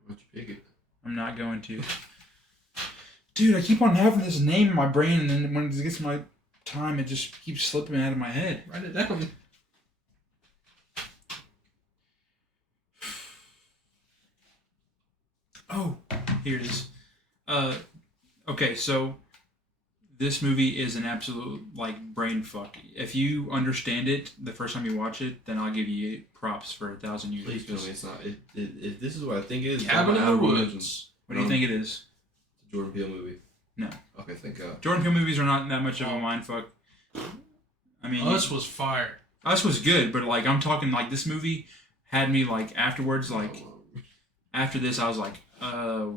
Why don't you pick it? I'm not going to. Dude, I keep on having this name in my brain, and then when it gets my time, it just keeps slipping out of my head. Write it down. Oh, here it is. Okay, so this movie is an absolute like brain fuck. If you understand it the first time you watch it, then I'll give you props for 1,000 years. Please tell me it's not. If this is what I think it is, Cabin in the Woods. Mentions. What do you think it is? It's a Jordan Peele movie. No. Okay, thank God. Jordan Peele movies are not that much of a mind fuck. I mean, Us was fire. Us was good, but like I'm talking like this movie had me like afterwards, like after this, I was like,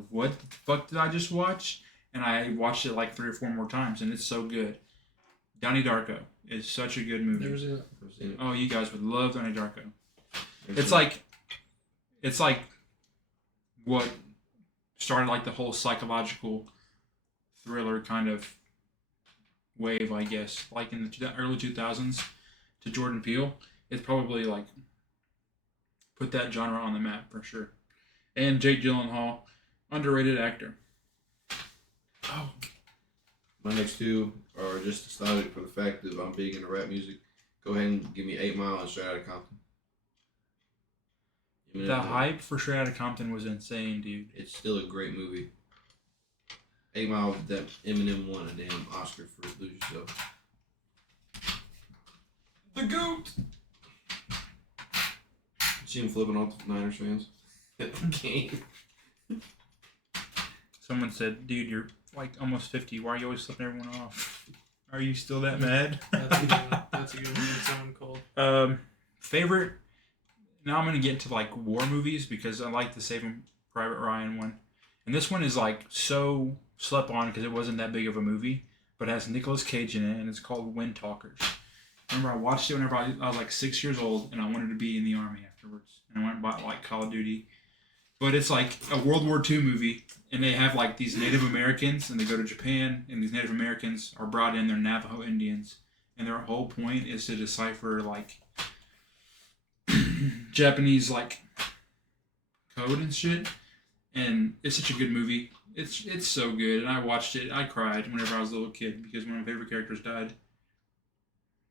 what the fuck did I just watch? And I watched it like 3 or 4 more times, and it's so good. Donnie Darko is such a good movie. Never seen it. Oh, you guys would love Donnie Darko. It's like what started like the whole psychological thriller kind of wave, I guess. Like in the early 2000s to Jordan Peele, it's probably like put that genre on the map for sure. And Jake Gyllenhaal, underrated actor. Oh. My next 2 are just nostalgic for the fact that I'm big into rap music. Go ahead and give me 8 Mile and Straight Outta Compton. The hype for Straight Outta Compton was insane, dude. It's still a great movie. 8 Mile, that Eminem won a damn Oscar for Lose Yourself. The GOAT! See him flipping off the Niners fans at the game. Someone said, "Dude, you're like almost 50. Why are you always flipping everyone off? Are you still that mad?" That's a good one. That's a good one. That's someone called. Favorite. Now I'm gonna get into like war movies because I like the Saving Private Ryan one, and this one is like so slept on because it wasn't that big of a movie, but it has Nicolas Cage in it, and it's called Wind Talkers. I remember I watched it whenever I was like 6 years old, and I wanted to be in the army afterwards, and I went and bought like Call of Duty. But it's like a World War II movie, and they have like these Native Americans, and they go to Japan, and these Native Americans are brought in. They're Navajo Indians, and their whole point is to decipher like Japanese like code and shit. And it's such a good movie. It's so good, and I watched it. I cried whenever I was a little kid because one of my favorite characters died.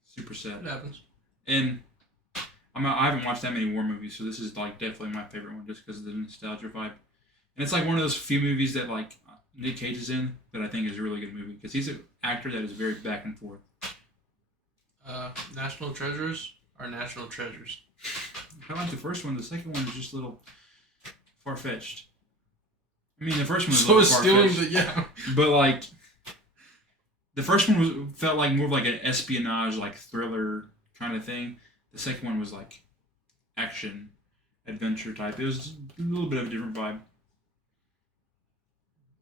Super sad. It happens. And I haven't watched that many war movies, so this is like definitely my favorite one just because of the nostalgia vibe. And it's like one of those few movies that like Nick Cage is in that I think is a really good movie because he's an actor that is very back and forth. National Treasures are national treasures. I like the first one. The second one is just a little far-fetched. I mean, the first one was So a is little stealing far-fetched. yeah. But like, the first one felt like more of like an espionage, like thriller kind of thing. The second one was like action, adventure type. It was a little bit of a different vibe.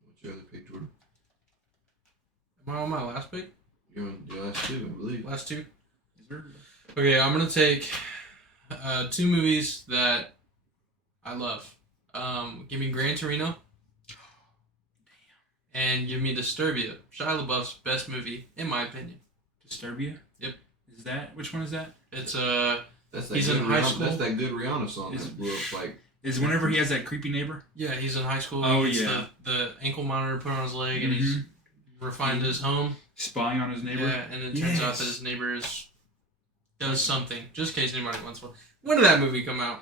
What's your other pick, Jordan? Am I on my last pick? You're on your last two, I believe. Last two? Is there? Okay, I'm gonna take two movies that I love. Give me Gran Torino. And give me Disturbia. Shia LaBeouf's best movie, in my opinion. Disturbia? Yep. Is that? Which one is that? It's That's that he's good in high Rihanna, school. That's that good Rihanna song Is- that blew up like. Is whenever he has that creepy neighbor? yeah, he's in high school. Oh, He gets yeah. the ankle monitor put on his leg, and he's refined his home. Spying on his neighbor? Yeah, and it turns out that his neighbor does something. Just in case anybody wants one. When did that movie come out?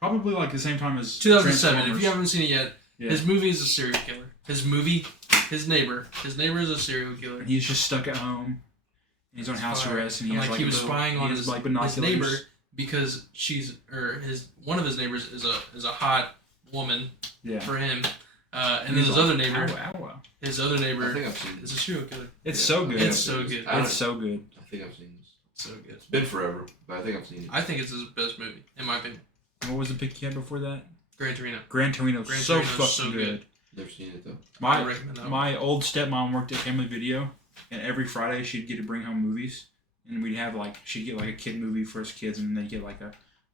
Probably like the same time as 2007. If Transformers. you haven't seen it yet, Yeah. his movie is a serial killer. His neighbor is a serial killer. He's just stuck at home. And he's on house Fire. arrest, and he And, has like, he was little- spying he on has, his binoculars. neighbor because one of his neighbors is a hot woman Yeah. for him, and then He's his like, other neighbor, "Ow, ow, ow." his other I neighbor think I've seen is this. a serial killer. It's Yeah, so I good. think It's I've so seen this. good. I It's so good. think I've seen this. So good. It's been forever, but I think I've seen it. I think it's his best movie, in my opinion. What was the pick you had before that? Gran Torino. Gran Torino. Gran So Torino's fucking so good. good. Never seen it though. I recommend that one. My old stepmom worked at Family Video, and every Friday she'd get to bring home movies, and we'd have like she'd get like a kid movie for us kids, and they'd get like a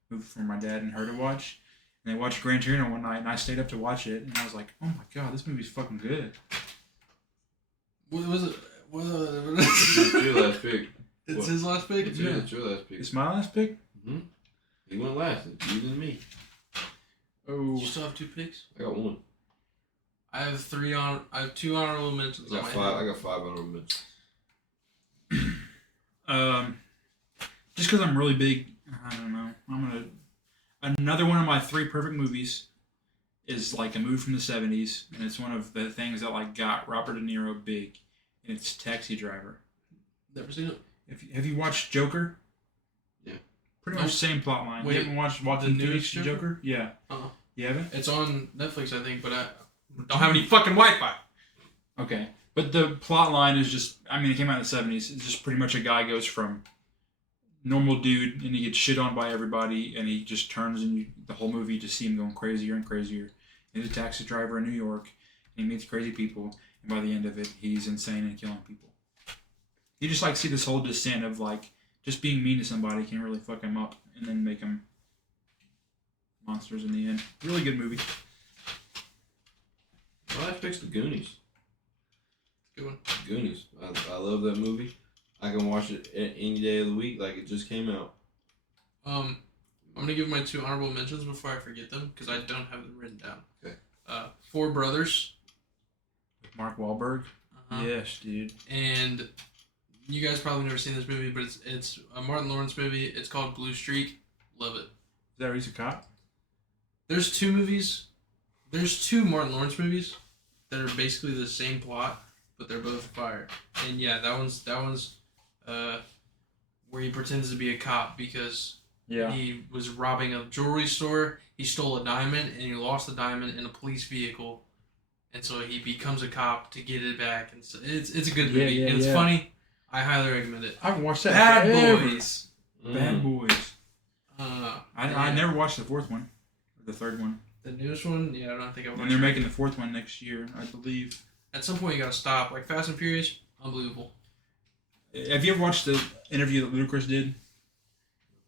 movie for my dad and her to watch. And they watched Gran Torino one night, and I stayed up to watch it, and I was like, "Oh my god, this movie's fucking good." What was it? It's your last pick. It's What? his last pick? It's your last pick. It's my last pick. He went last. It's you and me. Oh, You still have two picks? I got one. I have two honorable mentions. I on got my five. head. I got five honorable mentions. just because I'm really big, I don't know. Another one of my three perfect movies is like a movie from the 70s, and it's one of the things that like got Robert De Niro big, and it's Taxi Driver. Never seen it. Have you watched Joker? Yeah. Pretty much same plot line. Wait, You haven't watched the Joaquin newest Phoenix Joker? Joker? Yeah. Uh-uh. You haven't? It's on Netflix, I think, but I don't have any fucking Wi-Fi. Okay. But the plot line is just, I mean, it came out in the 70s. It's just pretty much a guy goes from normal dude and he gets shit on by everybody and he just turns and the whole movie you just see him going crazier and crazier. He's a taxi driver in New York and he meets crazy people and by the end of it, he's insane and killing people. You just like see this whole descent of like, just being mean to somebody can really fuck him up and then make them monsters in the end. Really good movie. My last pick's The Goonies. Good one. Goonies. I love that movie. I can watch it any day of the week like it just came out. I'm gonna give my two honorable mentions before I forget them because I don't have them written down. Okay. Four Brothers. Mark Wahlberg. Uh-huh. Yes, dude. And you guys probably never seen this movie, but it's a Martin Lawrence movie. It's called Blue Streak. Love it. Is that where he's a cop? There's two movies. There's two Martin Lawrence movies that are basically the same plot, but they're both fire. And yeah, that one's where he pretends to be a cop because Yeah. He was robbing a jewelry store. He stole a diamond, and he lost the diamond in a police vehicle. And so he becomes a cop to get it back. And so it's a good movie. And it's funny. I highly recommend it. I haven't watched that. Bad forever. Boys. Bad Boys. I never watched the fourth one. Or the third one. The newest one? Yeah, I don't think I've watched And they're it. making the fourth one next year, I believe. At some point, you gotta stop. Like Fast and Furious, unbelievable. Have you ever watched the interview that Ludacris did?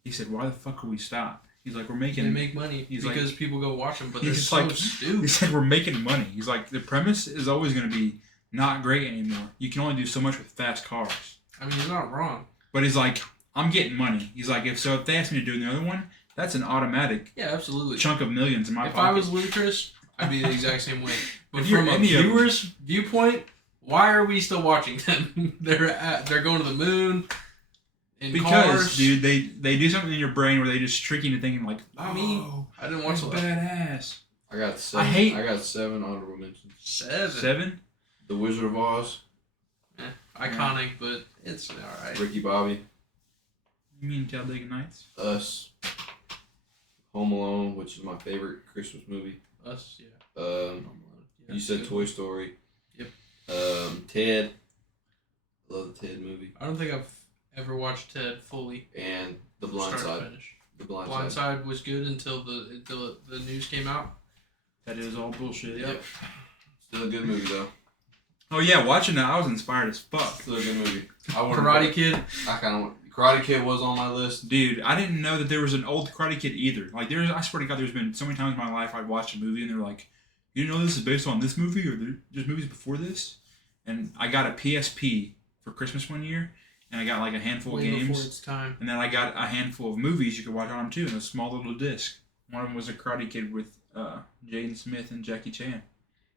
He said, "Why the fuck would we stop?" He's like, "We're making." They make money he's because like, people go watch them, but they're he's so like, stupid. He said, "We're making money." He's like, "The premise is always going to be not great anymore. You can only do so much with fast cars." I mean, he's not wrong. But he's like, "I'm getting money." He's like, "If they ask me to do the other one, that's an automatic Yeah, absolutely. chunk of millions in my If pocket." I was Ludacris, I'd be the exact same way. But If you're from a any of them- viewer's viewpoint, why are we still watching them? They're going to the moon. In Because, cars. dude, they do something in your brain where they just trick you into thinking like, I mean, I didn't watch that's the last badass. I got 7. I got 7 honorable mentions. 7? The Wizard of Oz. Iconic, but it's alright. Ricky Bobby. You mean Talladega Nights? Us. Home Alone, which is my favorite Christmas movie. Us, yeah. You said Toy Story. Yep. Ted. I love the Ted movie. I don't think I've ever watched Ted fully. And The Blind Start to Side. finish. The Blind Blind Side. Side was good until the news came out. That is all bullshit. Yep. Still a good movie though. Oh yeah, watching that, I was inspired as fuck. Still a good movie. I wouldn't Karate Kid. I kind of Karate Kid was on my list. Dude, I didn't know that there was an old Karate Kid either. Like, I swear to God, there's been so many times in my life I'd watch a movie and they're like, "You know this is based on this movie, or there's movies before this?" And I got a PSP for Christmas one year, and I got like a handful Way of before games, its time. and then I got a handful of movies you could watch on them too, in a small little disc. One of them was a Karate Kid with Jaden Smith and Jackie Chan,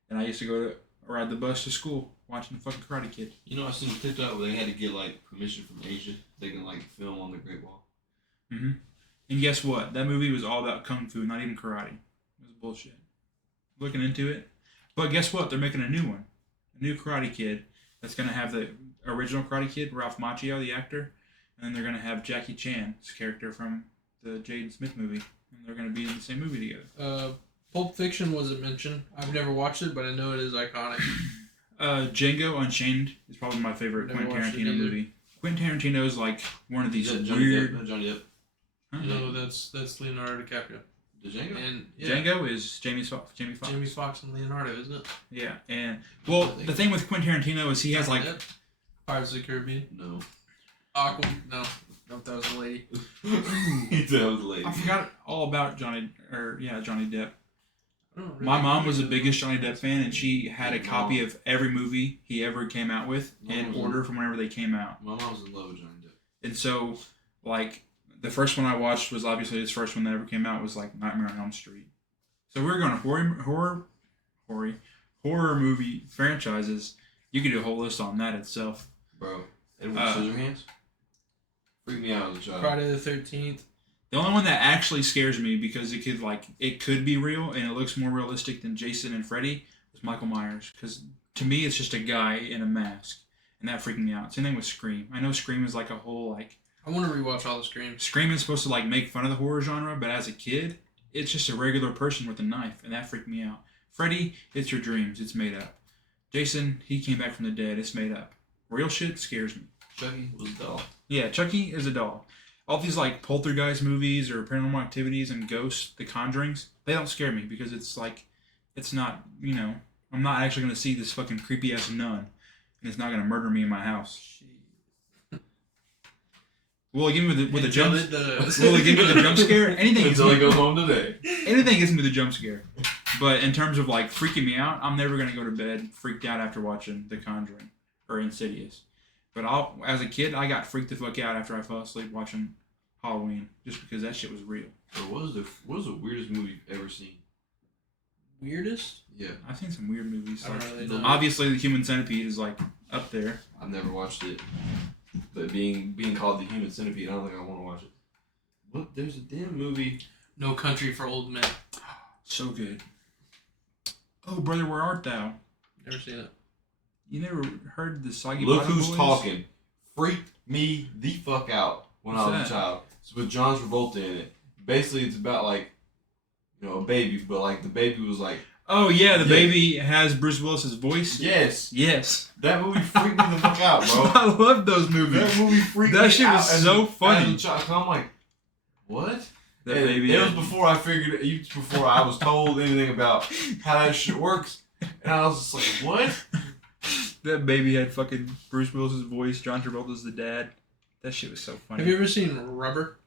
and I used to go to ride the bus to school watching the fucking Karate Kid. You know, I seen a TikTok where they had to get like permission from Asia. They can like film on the Great Wall. Mm-hmm. And guess what? That movie was all about kung fu, not even karate. It was bullshit. Looking into it. But guess what? They're making a new one. A new Karate Kid that's going to have the original Karate Kid, Ralph Macchio, the actor. And then they're going to have Jackie Chan's character from the Jaden Smith movie. And they're going to be in the same movie together. Pulp Fiction wasn't mentioned. I've never watched it, but I know it is iconic. Django Unchained is probably my favorite Never Quentin watched it Tarantino either. movie. Quentin Tarantino is like one of these Johnny weird... Depp. Johnny Depp. Huh? No, that's Leonardo DiCaprio. The Django. And yeah, Django is Jamie Foxx. Jamie Foxx and Leonardo, isn't it? Yeah, and well, the thing with Quentin Tarantino is he has like... Pirates of the Caribbean. No. Aqua. No, that was a lady. He said it was a lady. I forgot all about Johnny Depp. I don't really My mom was the know. biggest Johnny Depp fan, and she had a My copy mom. of every movie he ever came out with My in mom was- order from whenever they came out. My mom's in love with Johnny Depp. And so, like, the first one I watched was obviously his first one that ever came out was like Nightmare on Elm Street. So we were going to horror movie franchises. You could do a whole list on that itself. Bro, Edward Scissorhands? Freaked me out as a child. Friday the 13th. The only one that actually scares me because it could be real and it looks more realistic than Jason and Freddy was Michael Myers. Because to me, it's just a guy in a mask, and that freaked me out. Same thing with Scream. I know Scream is like a whole like. I want to rewatch all the Screams. Scream is supposed to like make fun of the horror genre, but as a kid, it's just a regular person with a knife, and that freaked me out. Freddy, it's your dreams. It's made up. Jason, he came back from the dead. It's made up. Real shit scares me. Chucky was a doll. Yeah, Chucky is a doll. All these like poltergeist movies or paranormal activities and ghosts, the conjurings, they don't scare me because it's like, it's not, I'm not actually going to see this fucking creepy ass nun and it's not going to murder me in my house. Will it give me with a jump? It does. Will it give me the jump scare? Anything Until I go home today. Anything gets me the jump scare. But in terms of like freaking me out, I'm never gonna go to bed freaked out after watching The Conjuring or Insidious. But as a kid, I got freaked the fuck out after I fell asleep watching Halloween, just because that shit was real. Bro, what was the weirdest movie you've ever seen? Weirdest? Yeah. I've seen some weird movies. I don't Like, really know. obviously, The Human Centipede is like up there. I've never watched it. But being called the Human Centipede, I don't think I want to watch it. What? There's a damn movie. No Country for Old Men. So good. Oh, brother, where art thou? Never seen it. You never heard the Soggy Look Bottom Who's Boys? Talking. Freaked me the fuck out when What's I was that? a child. It's with John Travolta in it. Basically, it's about like, a baby, but like the baby was like. Oh yeah, the baby has Bruce Willis's voice. Yes. Yes. That movie freaked me the fuck out, bro. I love those movies. That movie freaked me out. That shit was so funny. I'm like, what? That baby. It was before I figured. Before I was told anything about how that shit works, and I was just like, what? That baby had fucking Bruce Willis's voice. John Travolta's the dad. That shit was so funny. Have you ever seen Rubber?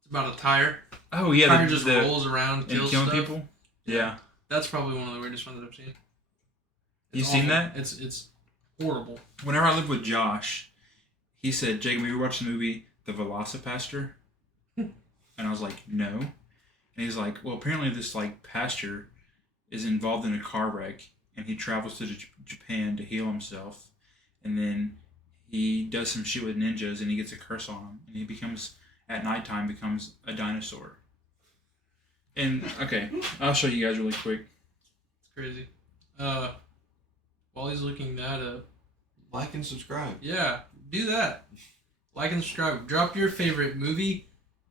It's about a tire. Oh yeah, the tire just rolls around, kills killing stuff. people. Yeah, that's probably one of the weirdest ones that I've seen. You seen that? It's horrible. Whenever I lived with Josh, he said, "Jacob, you ever watched the movie The Velocipaster?" And I was like, "No." And he's like, "Well, apparently this like pastor is involved in a car wreck, and he travels to Japan to heal himself, and then he does some shit with ninjas, and he gets a curse on him, and he becomes at nighttime becomes a dinosaur." And okay, I'll show you guys really quick. It's crazy. While he's looking that up, like and subscribe. Yeah, do that. Like and subscribe. Drop your favorite movie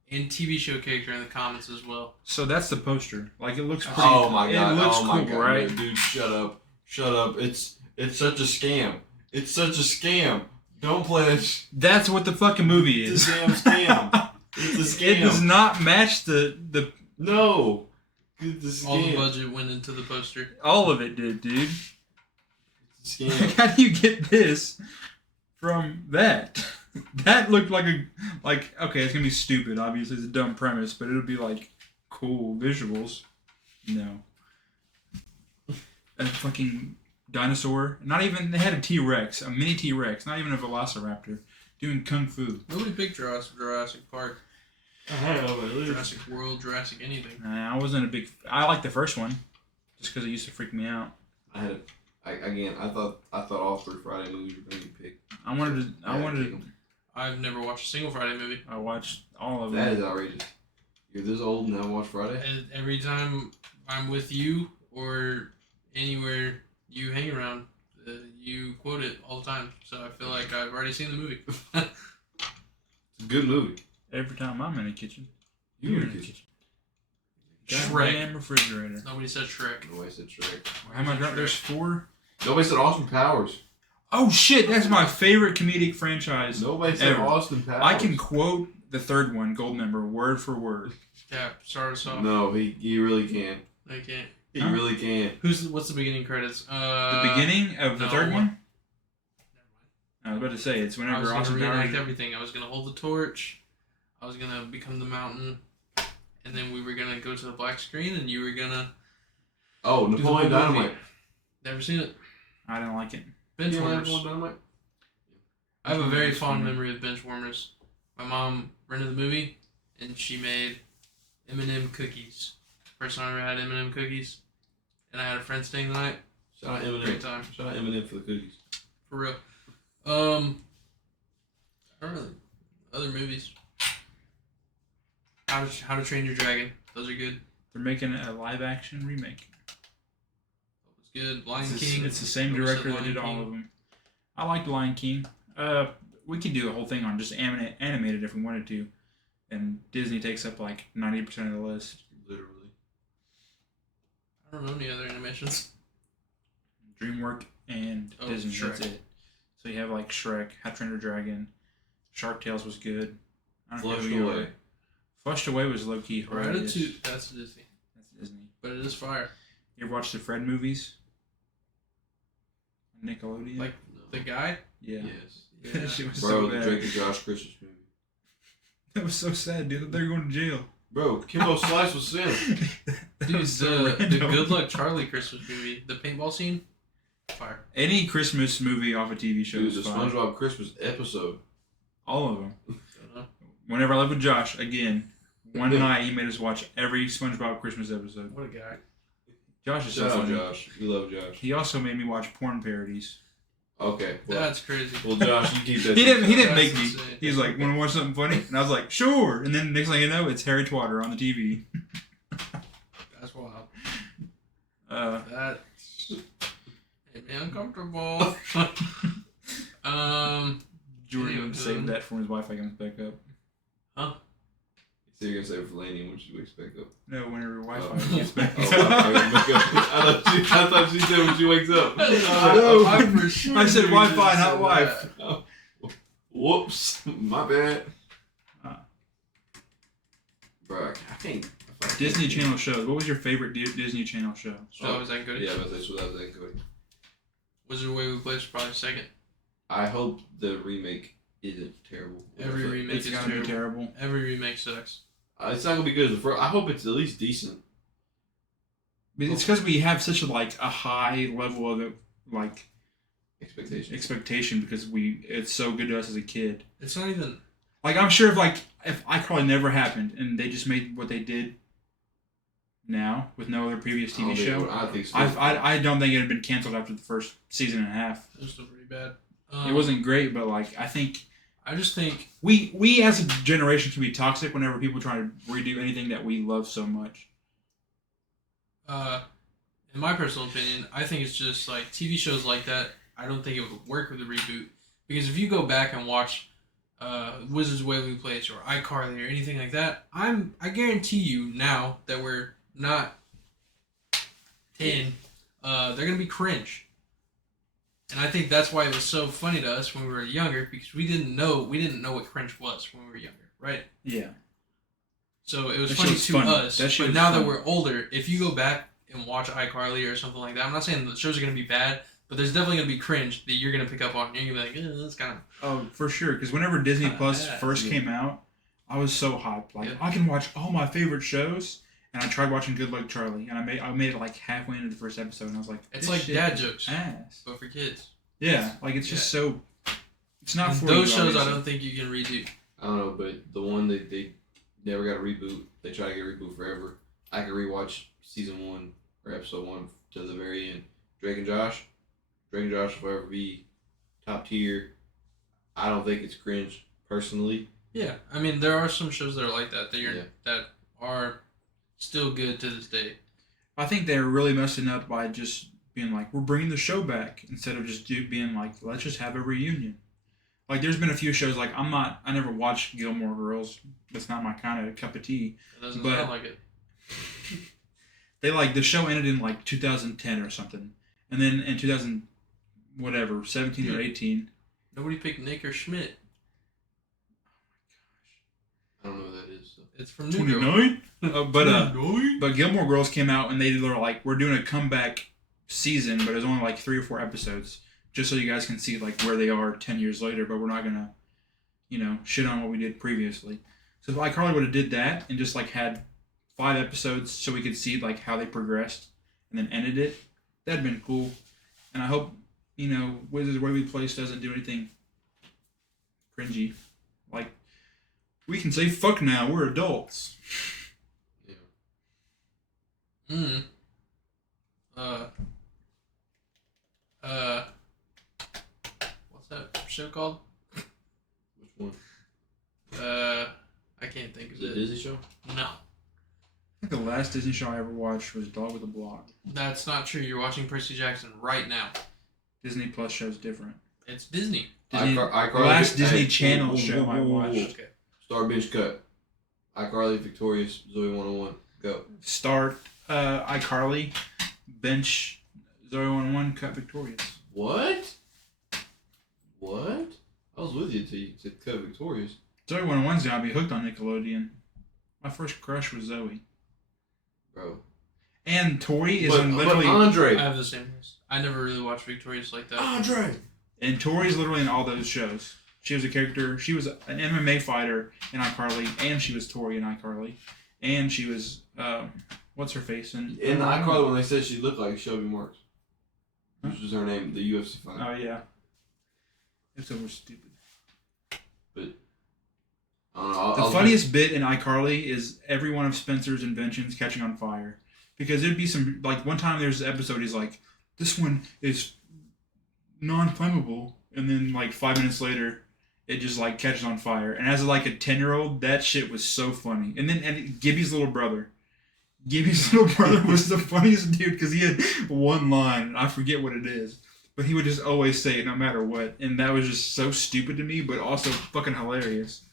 and TV show character in the comments as well. So that's the poster. Like it looks pretty. Oh my god! It looks cool, god, right? Man, dude, shut up! Shut up! It's such a scam. It's such a scam. Don't play that. That's what the fucking movie is. It's a damn scam. It's a scam. It does not match the. No. It's a scam. All the budget went into the poster. All of it did, dude. It's a scam. How do you get this from that? That looked like okay, it's gonna be stupid. Obviously, it's a dumb premise, but it'll be like cool visuals. No. A fucking dinosaur. Not even. They had a T-Rex, a mini T-Rex, not even a Velociraptor, doing kung fu. Nobody picked Jurassic Park. I don't know. Jurassic World, Jurassic anything. I wasn't a big. I liked the first one, just because it used to freak me out. I thought all 3 Friday movies were gonna be picked. I wanted to. I've never watched a single Friday movie. I watched all of them. That is outrageous. You're this old and haven't watched Friday? And every time I'm with you or anywhere you hang around, you quote it all the time. So I feel like I've already seen the movie. It's a good movie. Every time I'm in the kitchen. You're in the kitchen. Shrek. Goddamn refrigerator. Nobody said Shrek. Nobody said Shrek. How am I drunk? There's 4. Nobody said Austin Powers. Oh shit, that's my favorite comedic franchise. Nobody said ever. Austin Powers. I can quote the 3rd one, Goldmember, word for word. Yeah, start us off. No, he really can. I can't. He really can. What's the beginning credits? The beginning of the 3rd one? I was about to say, it's I whenever was going to Austin reenact Powers... everything. I was going to hold the torch. I was going to become the mountain. And then we were going to go to the black screen and you were going to... Oh, Napoleon Dynamite. Never seen it. I didn't like it. Benchwarmers. Napoleon Dynamite? I have a very fond memory of Benchwarmers. My mom rented the movie and she made M&M cookies. First time I ever had M&M cookies. And I had a friend staying the night. Shout out Eminem. Great time. Shout out Eminem for the cookies. For real. I don't know. Other movies. How to Train Your Dragon. Those are good. They're making a live-action remake. That was good. Lion King. It's the same director that did all of them. I liked Lion King. We could do a whole thing on just animated if we wanted to. And Disney takes up like 90% of the list. Literally. I don't know any other animations. DreamWorks and Disney. Shrek. That's it. So you have like Shrek, How to Train Your Dragon, Shark Tales was good. I don't know Flushed who you Away. are. Flushed Away was low key horrendous. Ratatouille. That's Disney. That's Disney. But it is fire. You ever watch the Fred movies? Nickelodeon. Like the guy. yeah. Yes. Yeah. That shit was Bro, so the bad. Drake and Josh Christmas movie. That was so sad, dude. They're going to jail. Bro, Kimbo Slice was sin. Dude, So the random. Good Luck Charlie Christmas movie, the paintball scene, fire. Any Christmas movie off a TV show Dude, is the fine. SpongeBob Christmas episode. All of them. Don't know. Whenever I lived with Josh, again, one night he made us watch every SpongeBob Christmas episode. What a guy. Josh is so Shout out funny. Josh. We love Josh. He also made me watch porn parodies. Okay. Well, That's crazy. well, Josh, you keep that. He didn't That's make me. insane. He's like, want to watch something funny? And I was like, sure. And then next thing you know, it's Harry Twatter on the TV. That's wild. Uh, That's made me uncomfortable. Jordan Anyway, saved that for when his Wi-Fi comes back up. Huh? So you're gonna say for Laney when she wakes back up. No, whenever Wi-Fi Oh. gets back. Oh, I thought she said when she wakes up. No. I'm for sure I said you Wi-Fi, just not said wife. that. Oh. Whoops, my bad. Bro, I can't. Disney Channel shows. What was your favorite Disney Channel show? So I was that good. Yeah, that's what I was saying. Cody. Wizard of Waverly Place probably second. I hope the remake isn't terrible. Every remake It's is gotta terrible. be terrible. Every remake sucks. It's not gonna be good as the first. I hope it's at least decent. But it's because we have such a high level of expectation because it's so good to us as a kid. It's not even. Like I'm sure if iCarly never happened and they just made what they did now with no other previous TV show, I think so. I don't think it had been canceled after the first season and a half. It was still pretty bad. It wasn't great, but I think I just think we as a generation can be toxic whenever people try to redo anything that we love so much. in my personal opinion, I think it's just like TV shows like that. I don't think it would work with a reboot because if you go back and watch Wizards of Waverly Place or iCarly or anything like that, I guarantee you now that we're not 10, they're gonna be cringe. And I think that's why it was so funny to us when we were younger because we didn't know what cringe was when we were younger, right? Yeah. So it was That funny shit was to funny. us. That shit But was now that funny. we're older, if you go back and watch iCarly or something like that, I'm not saying the shows are gonna be bad, but there's definitely gonna be cringe that you're gonna pick up on. And you're gonna be like, that's kind of. Oh, for sure. Because whenever Disney Kinda Plus bad. first Yeah. came out, I was so hyped. Like Yeah. I can watch all my favorite shows, and I tried watching Good Luck Charlie, and I made it like halfway into the first episode, and I was like, It's this like shit dad is jokes, ass. but for kids. Yeah, like it's just so. It's not And for those you, shows, I obviously. don't think you can redo. I don't know, but the one that they never got a reboot, they try to get a reboot forever. I can rewatch season 1 or episode 1 to the very end. Drake and Josh will forever be top tier. I don't think it's cringe personally. Yeah, I mean there are some shows that are like that Yeah. that are still good to this day. I think they're really messing up by just being like, we're bringing the show back instead of just being like, let's just have a reunion. Like, there's been a few shows, like, I never watched Gilmore Girls. That's not my kind of cup of tea. It doesn't But- sound like it. The show ended in, 2010 or something. And then in 17 or 18. Nobody picked Nick or Schmidt. I don't know what that is. So. It's from New Girl. 29? But Gilmore Girls came out and they were like, we're doing a comeback season, but it was only 3 or 4 episodes. Just so you guys can see where they are 10 years later, but we're not going to, shit on what we did previously. So if iCarly would have did that and just had 5 episodes so we could see how they progressed and then ended it, that'd been cool. And I hope, Wizards of Waverly Place doesn't do anything cringy. We can say fuck now, we're adults. Yeah. What's that show called? Which one? I can't think of The it. Disney show? No, I think the last Disney show I ever watched was Dog with a Blog. that's not true. You're watching Percy Jackson right now. Disney Plus show's different. It's Disney. Disney, iCarly. the last Disney Hey, Channel whoa, whoa, show whoa, I whoa, whoa. watched. Okay. Star Bench Cut. iCarly, Victorious, Zoe 101. Go. Start iCarly, bench Zoe 101, cut Victorious. What? What? I was with you until you said Cut Victorious. Zoe 101's gonna be hooked on Nickelodeon. My first crush was Zoe. Bro. And Tori is But literally Andre. I have the same list. I never really watched Victorious like that. Andre. and Tori's literally in all those shows. She was a character. She was an MMA fighter in iCarly, and she was Tori in iCarly, and she was what's her face In the iCarly, when they said she looked like Shelby Marks, which was her name, the UFC fighter. Oh yeah, it's so stupid. But I don't know. The funniest bit in iCarly is every one of Spencer's inventions catching on fire. Because there'd be some, one time there's an episode, he's like, this one is non-flammable. And then, 5 minutes later, it just, catches on fire. And as, a 10-year-old, that shit was so funny. And then Gibby's little brother. Gibby's little brother was the funniest dude because he had one line. I forget what it is. But he would just always say it no matter what. And that was just so stupid to me, but also fucking hilarious.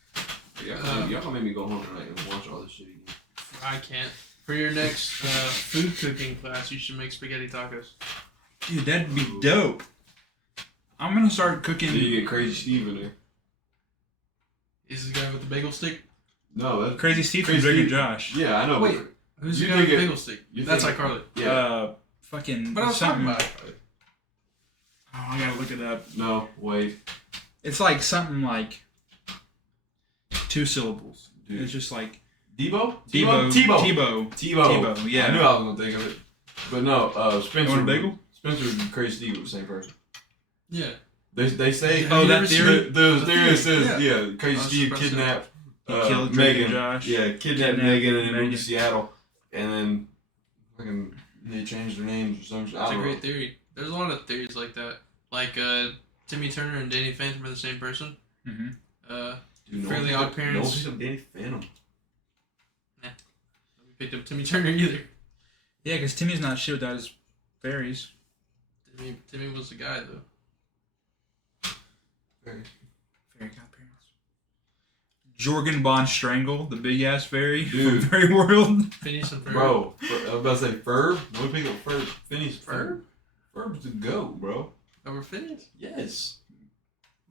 Y'all gonna make me go home tonight and watch all this shit again. I can't. For your next food cooking class, you should make spaghetti tacos. Dude, that'd be dope. I'm gonna start cooking. Then you get Crazy Steve in there. Is the guy with the bagel stick? No, that's Crazy Steve from Crazy Drake and Steve. Josh. Yeah, I know. Wait, who's the You guy with the think it- bagel stick? you That's think- iCarly. Yeah. Fucking. But I was talking something. about iCarly. Oh, I gotta look it up. No, wait. It's like something like 2 syllables. Dude. It's just like Debo? Tebow. Tebow. Yeah. I knew I was gonna think of it. But no, You Spencer. want a bagel? Spencer and Crazy Steve were the same person. Yeah. They say. Have you that ever seen theory? it? The theory theory, says, yeah. Crazy That's Steve impressive. kidnapped He killed Drake and Megan. Josh. Yeah, kidnapped Kidnapped Megan and then moved Megan. to Seattle. And then fucking they changed their names or some shit. I It's a don't know. great theory. There's a lot of theories like that. Like Timmy Turner and Danny Phantom are the same person. Mm-hmm. Dude, no Fairly one Odd picked up- Parents. No one picked up Danny Phantom. We picked up Timmy Turner either. Yeah, because Timmy's not shit without his fairies. Timmy was the guy though. Fairy godparents. Jorgen Von Strangle, the big ass fairy Dude. from Fairy World. Phineas and Ferb. Bro, I was about to say Ferb. When we pick up Ferb, Phineas. Ferb? Ferb's the goat, bro. Over Phineas. Yes.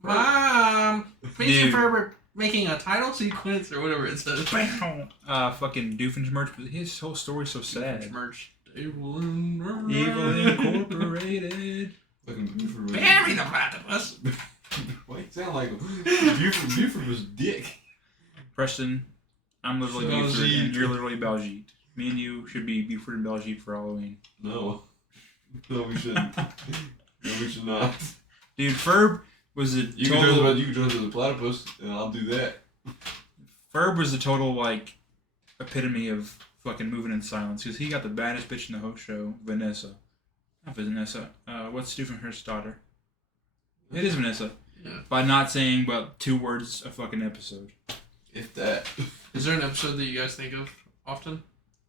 Mom, Phineas and Dude. Ferb are making a title sequence or whatever it says. Fucking Doofenshmirtz, but his whole story's so sad. Merch. Evil and Evil Incorporated. Fucking Buford. Bury the platypus. Why you sound like him? Buford was dick. Preston, I'm literally Buford Baljeet. and you're literally Baljeet. Me and you should be Buford and Baljeet for Halloween. No. No, we shouldn't. No, we should not. Dude, Ferb was a You can dress total... as a platypus, and I'll do that. Ferb was the total, like, epitome of fucking moving in silence. Because he got the baddest bitch in the whole show, Vanessa. Not Vanessa. What's Doofenshmirtz's daughter? It is Vanessa. Yeah. By not saying but 2 words a fucking episode. If that. Is there an episode that you guys think of often?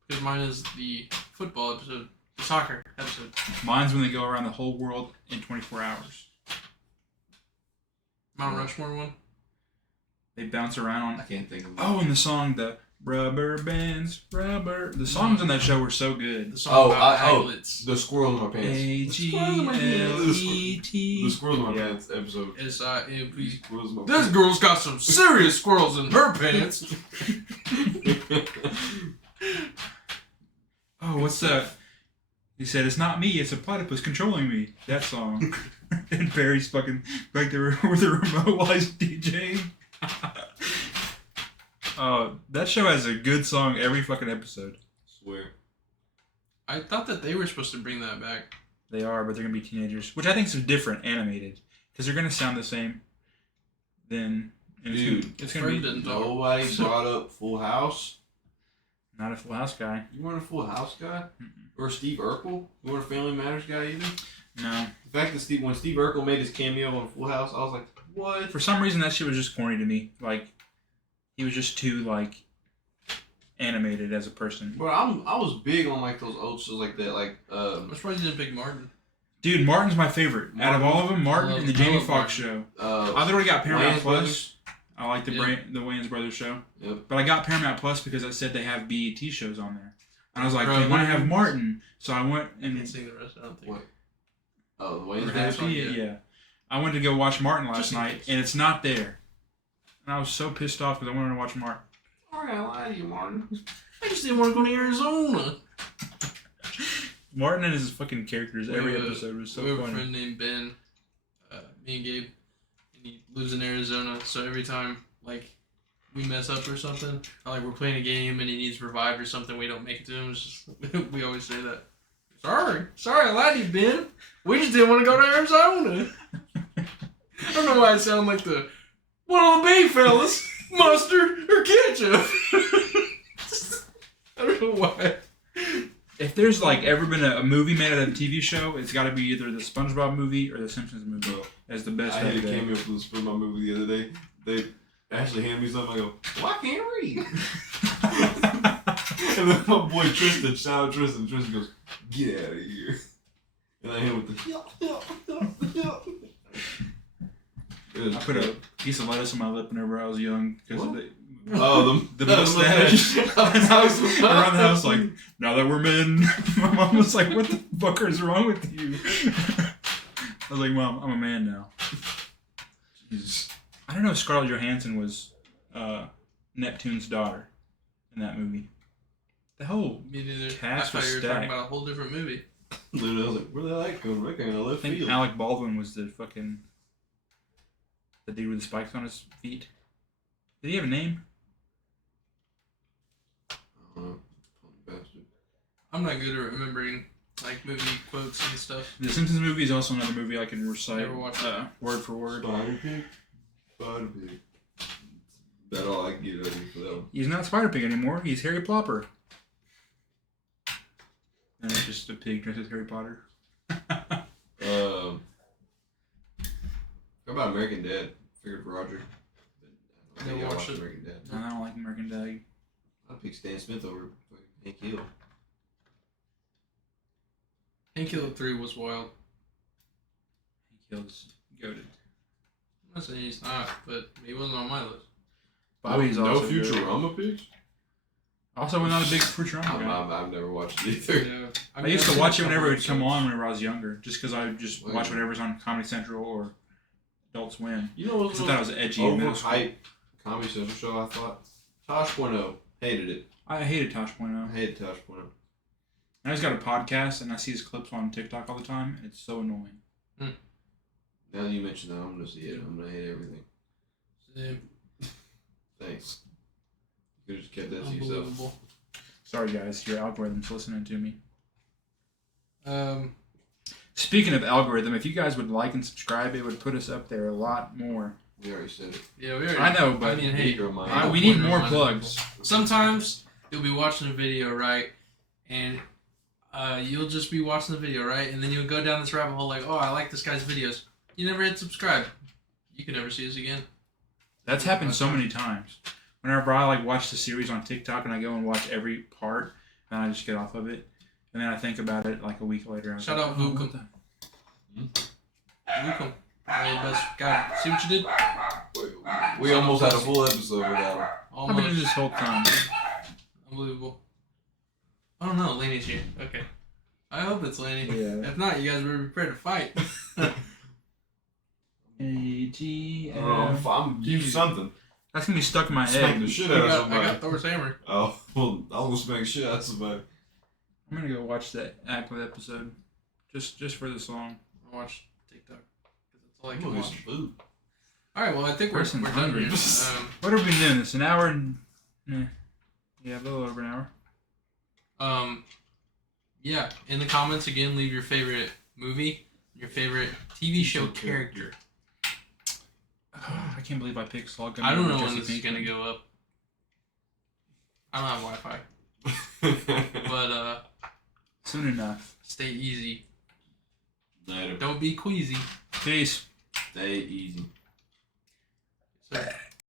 Because mine is the football episode, the soccer episode. Mine's when they go around the whole world in 24 hours. Mount Rushmore one. They bounce around I on... can't think of it. Oh, and the song, the rubber bands, rubber... The songs on that show were so good. The song about aglets. The squirrel in my pants. A-G-L-E-T. The squirrel in my Yeah. pants episode. S-I-M-P. Squirrels in my This girl's got some serious squirrels in her pants. Oh, what's that? He said, it's not me, it's a platypus controlling me. That song. And Barry's fucking back there with the remote while he's DJing. That show has a good song every fucking episode. Swear. I thought that they were supposed to bring that back. They are, but they're going to be teenagers. Which I think is different, animated. Because they're going to sound the same. Then, and Dude, it's going to be Brendan dog. Nobody brought up Full House. not a Full House guy. You weren't a Full House guy? Mm-mm. Or Steve Urkel? You weren't a Family Matters guy either? No. The fact that when Steve Urkel made his cameo on Full House, I was like, what? For some reason, that shit was just corny to me. Like, he was just too, like, animated as a person. Bro, I was big on like those old shows like that, like I'm surprised you didn't pick Martin. Dude, Martin's my favorite. Out of all of them, Martin and the I Jamie love Foxx show. Martin. I literally got Paramount Wayans Plus. Brothers. I like the Yeah. the Wayans Brothers show. Yep. But I got Paramount Plus because I said they have BET shows on there. And I was like, Bro, they want to have Wayans- Martin. So I went I and... can't sing the rest, I don't think. What? Oh, the We're Wayans happy, Brothers? yeah. I went to go watch Martin last Just in night, case. and it's not there. And I was so pissed off because I wanted to watch Martin. Sorry, I lied to you, Martin. I just didn't want to go to Arizona. Martin and his fucking characters, every We have a- episode was so we have a funny. friend named Ben, me and Gabe, and he lives in Arizona. So every time like we mess up or something, or like we're playing a game and he needs revived or something, we don't make it to him. It's just, we always say that. Sorry, I lied to you, Ben. We just didn't want to go to Arizona. I don't know why I sound like the one of the big fellas, mustard or ketchup. I don't know why. If there's like ever been a movie made out of a TV show, it's got to be either the SpongeBob movie or the Simpsons movie Bro, as the best. I had a of the day. cameo for the SpongeBob movie the other day. They actually handed me something. I go, well, I can't read. And then my boy Tristan, shout out Tristan. Tristan goes, get out of here. And I hit him with the It was I put a piece of lettuce on my lip whenever I was young because What? Oh, the mustache. Around the house, like, now that we're men. My mom was like, what the fuck is wrong with you? I was like, Mom, I'm a man now. Jesus. I don't know if Scarlett Johansson was Neptune's daughter in that movie. The whole Me neither. cast I was thought you were stacked. talking about a whole different movie. Literally, I was like, where did that come from? That came out of I left think field. Alec Baldwin was the dude with the spikes on his feet. Did he have a name? Bastard. I'm not good at remembering like movie quotes and stuff. The Simpsons movie is also another movie I can recite Never watched it. word for word. Spider Pig. Spider Pig. That's all I can get ready for that one. He's not Spider Pig anymore. He's Harry Plopper. And it's just a pig dressed as Harry Potter. How about American Dad? Figured for Roger. I think Never y'all watched watched it. American Dad. I don't like American Dad. I'd pick Stan Smith over fucking Hank Hill. Hank Hill 3 was wild. He kills goated. I'm not saying he's not, but he wasn't on my list. Bobby's no also good. Futurama pigs? Also, we're not a big Futurama guy. I've never watched it either. Yeah, I used to I've watch it seen a whenever it couple would come episodes. on whenever I was younger, just because I would just watch whatever's on Comedy Central or Adult Swim. You know what Because I thought it was edgy in middle school. overhyped Comedy Central show, I thought? Tosh.0. Hated it. I hated Tosh.0. I hated Tosh.0. I just got a podcast and I see his clips on TikTok all the time, and it's so annoying. Now that you mention that, I'm going to see it. I'm going to hate everything. Same. Thanks. You could have just kept that to yourself. Unbelievable. Sorry, guys, your algorithm's listening to me. Um, Speaking of algorithm, if you guys would like and subscribe, it would put us up there a lot more. We already said it. yeah, we already. I know, but I mean, hey, we need more plugs. sometimes you'll be watching a video, right? And you'll just be watching the video, right? And then you'll go down this rabbit hole like, oh, I like this guy's videos. You never hit subscribe. You can never see us again. That's happened so many times. Whenever I watch the series on TikTok and I go and watch every part, and I just get off of it, and then I think about it like a week later. I was Shout like, out oh, Vukum. what the- Welcome. Best guy. See what you did? We almost had a full episode without him. I've been in Almost. this whole time. Unbelievable. I don't know. Laney's here. Okay. I hope it's Laney. Yeah. If not, you guys better be prepared to fight. I'm using something. That's gonna be stuck in my Smack head. the shit I out of got somebody. Thor's hammer. Oh, well, I almost smack shit out of somebody. I'm gonna go watch that Aqua episode, just for the song. I watch TikTok. Because that's all I I'm can gonna get watch. some food. Alright, well, I think we're Person's done hungry. here. What have we been doing? This an hour and yeah, a little over an hour. Yeah, in the comments again, leave your favorite movie, your favorite TV show character. I can't believe I picked Slug. I don't know when this is gonna go up. I don't have Wi-Fi, but soon enough. stay easy. Later. Don't be queasy. Peace. Stay easy. So,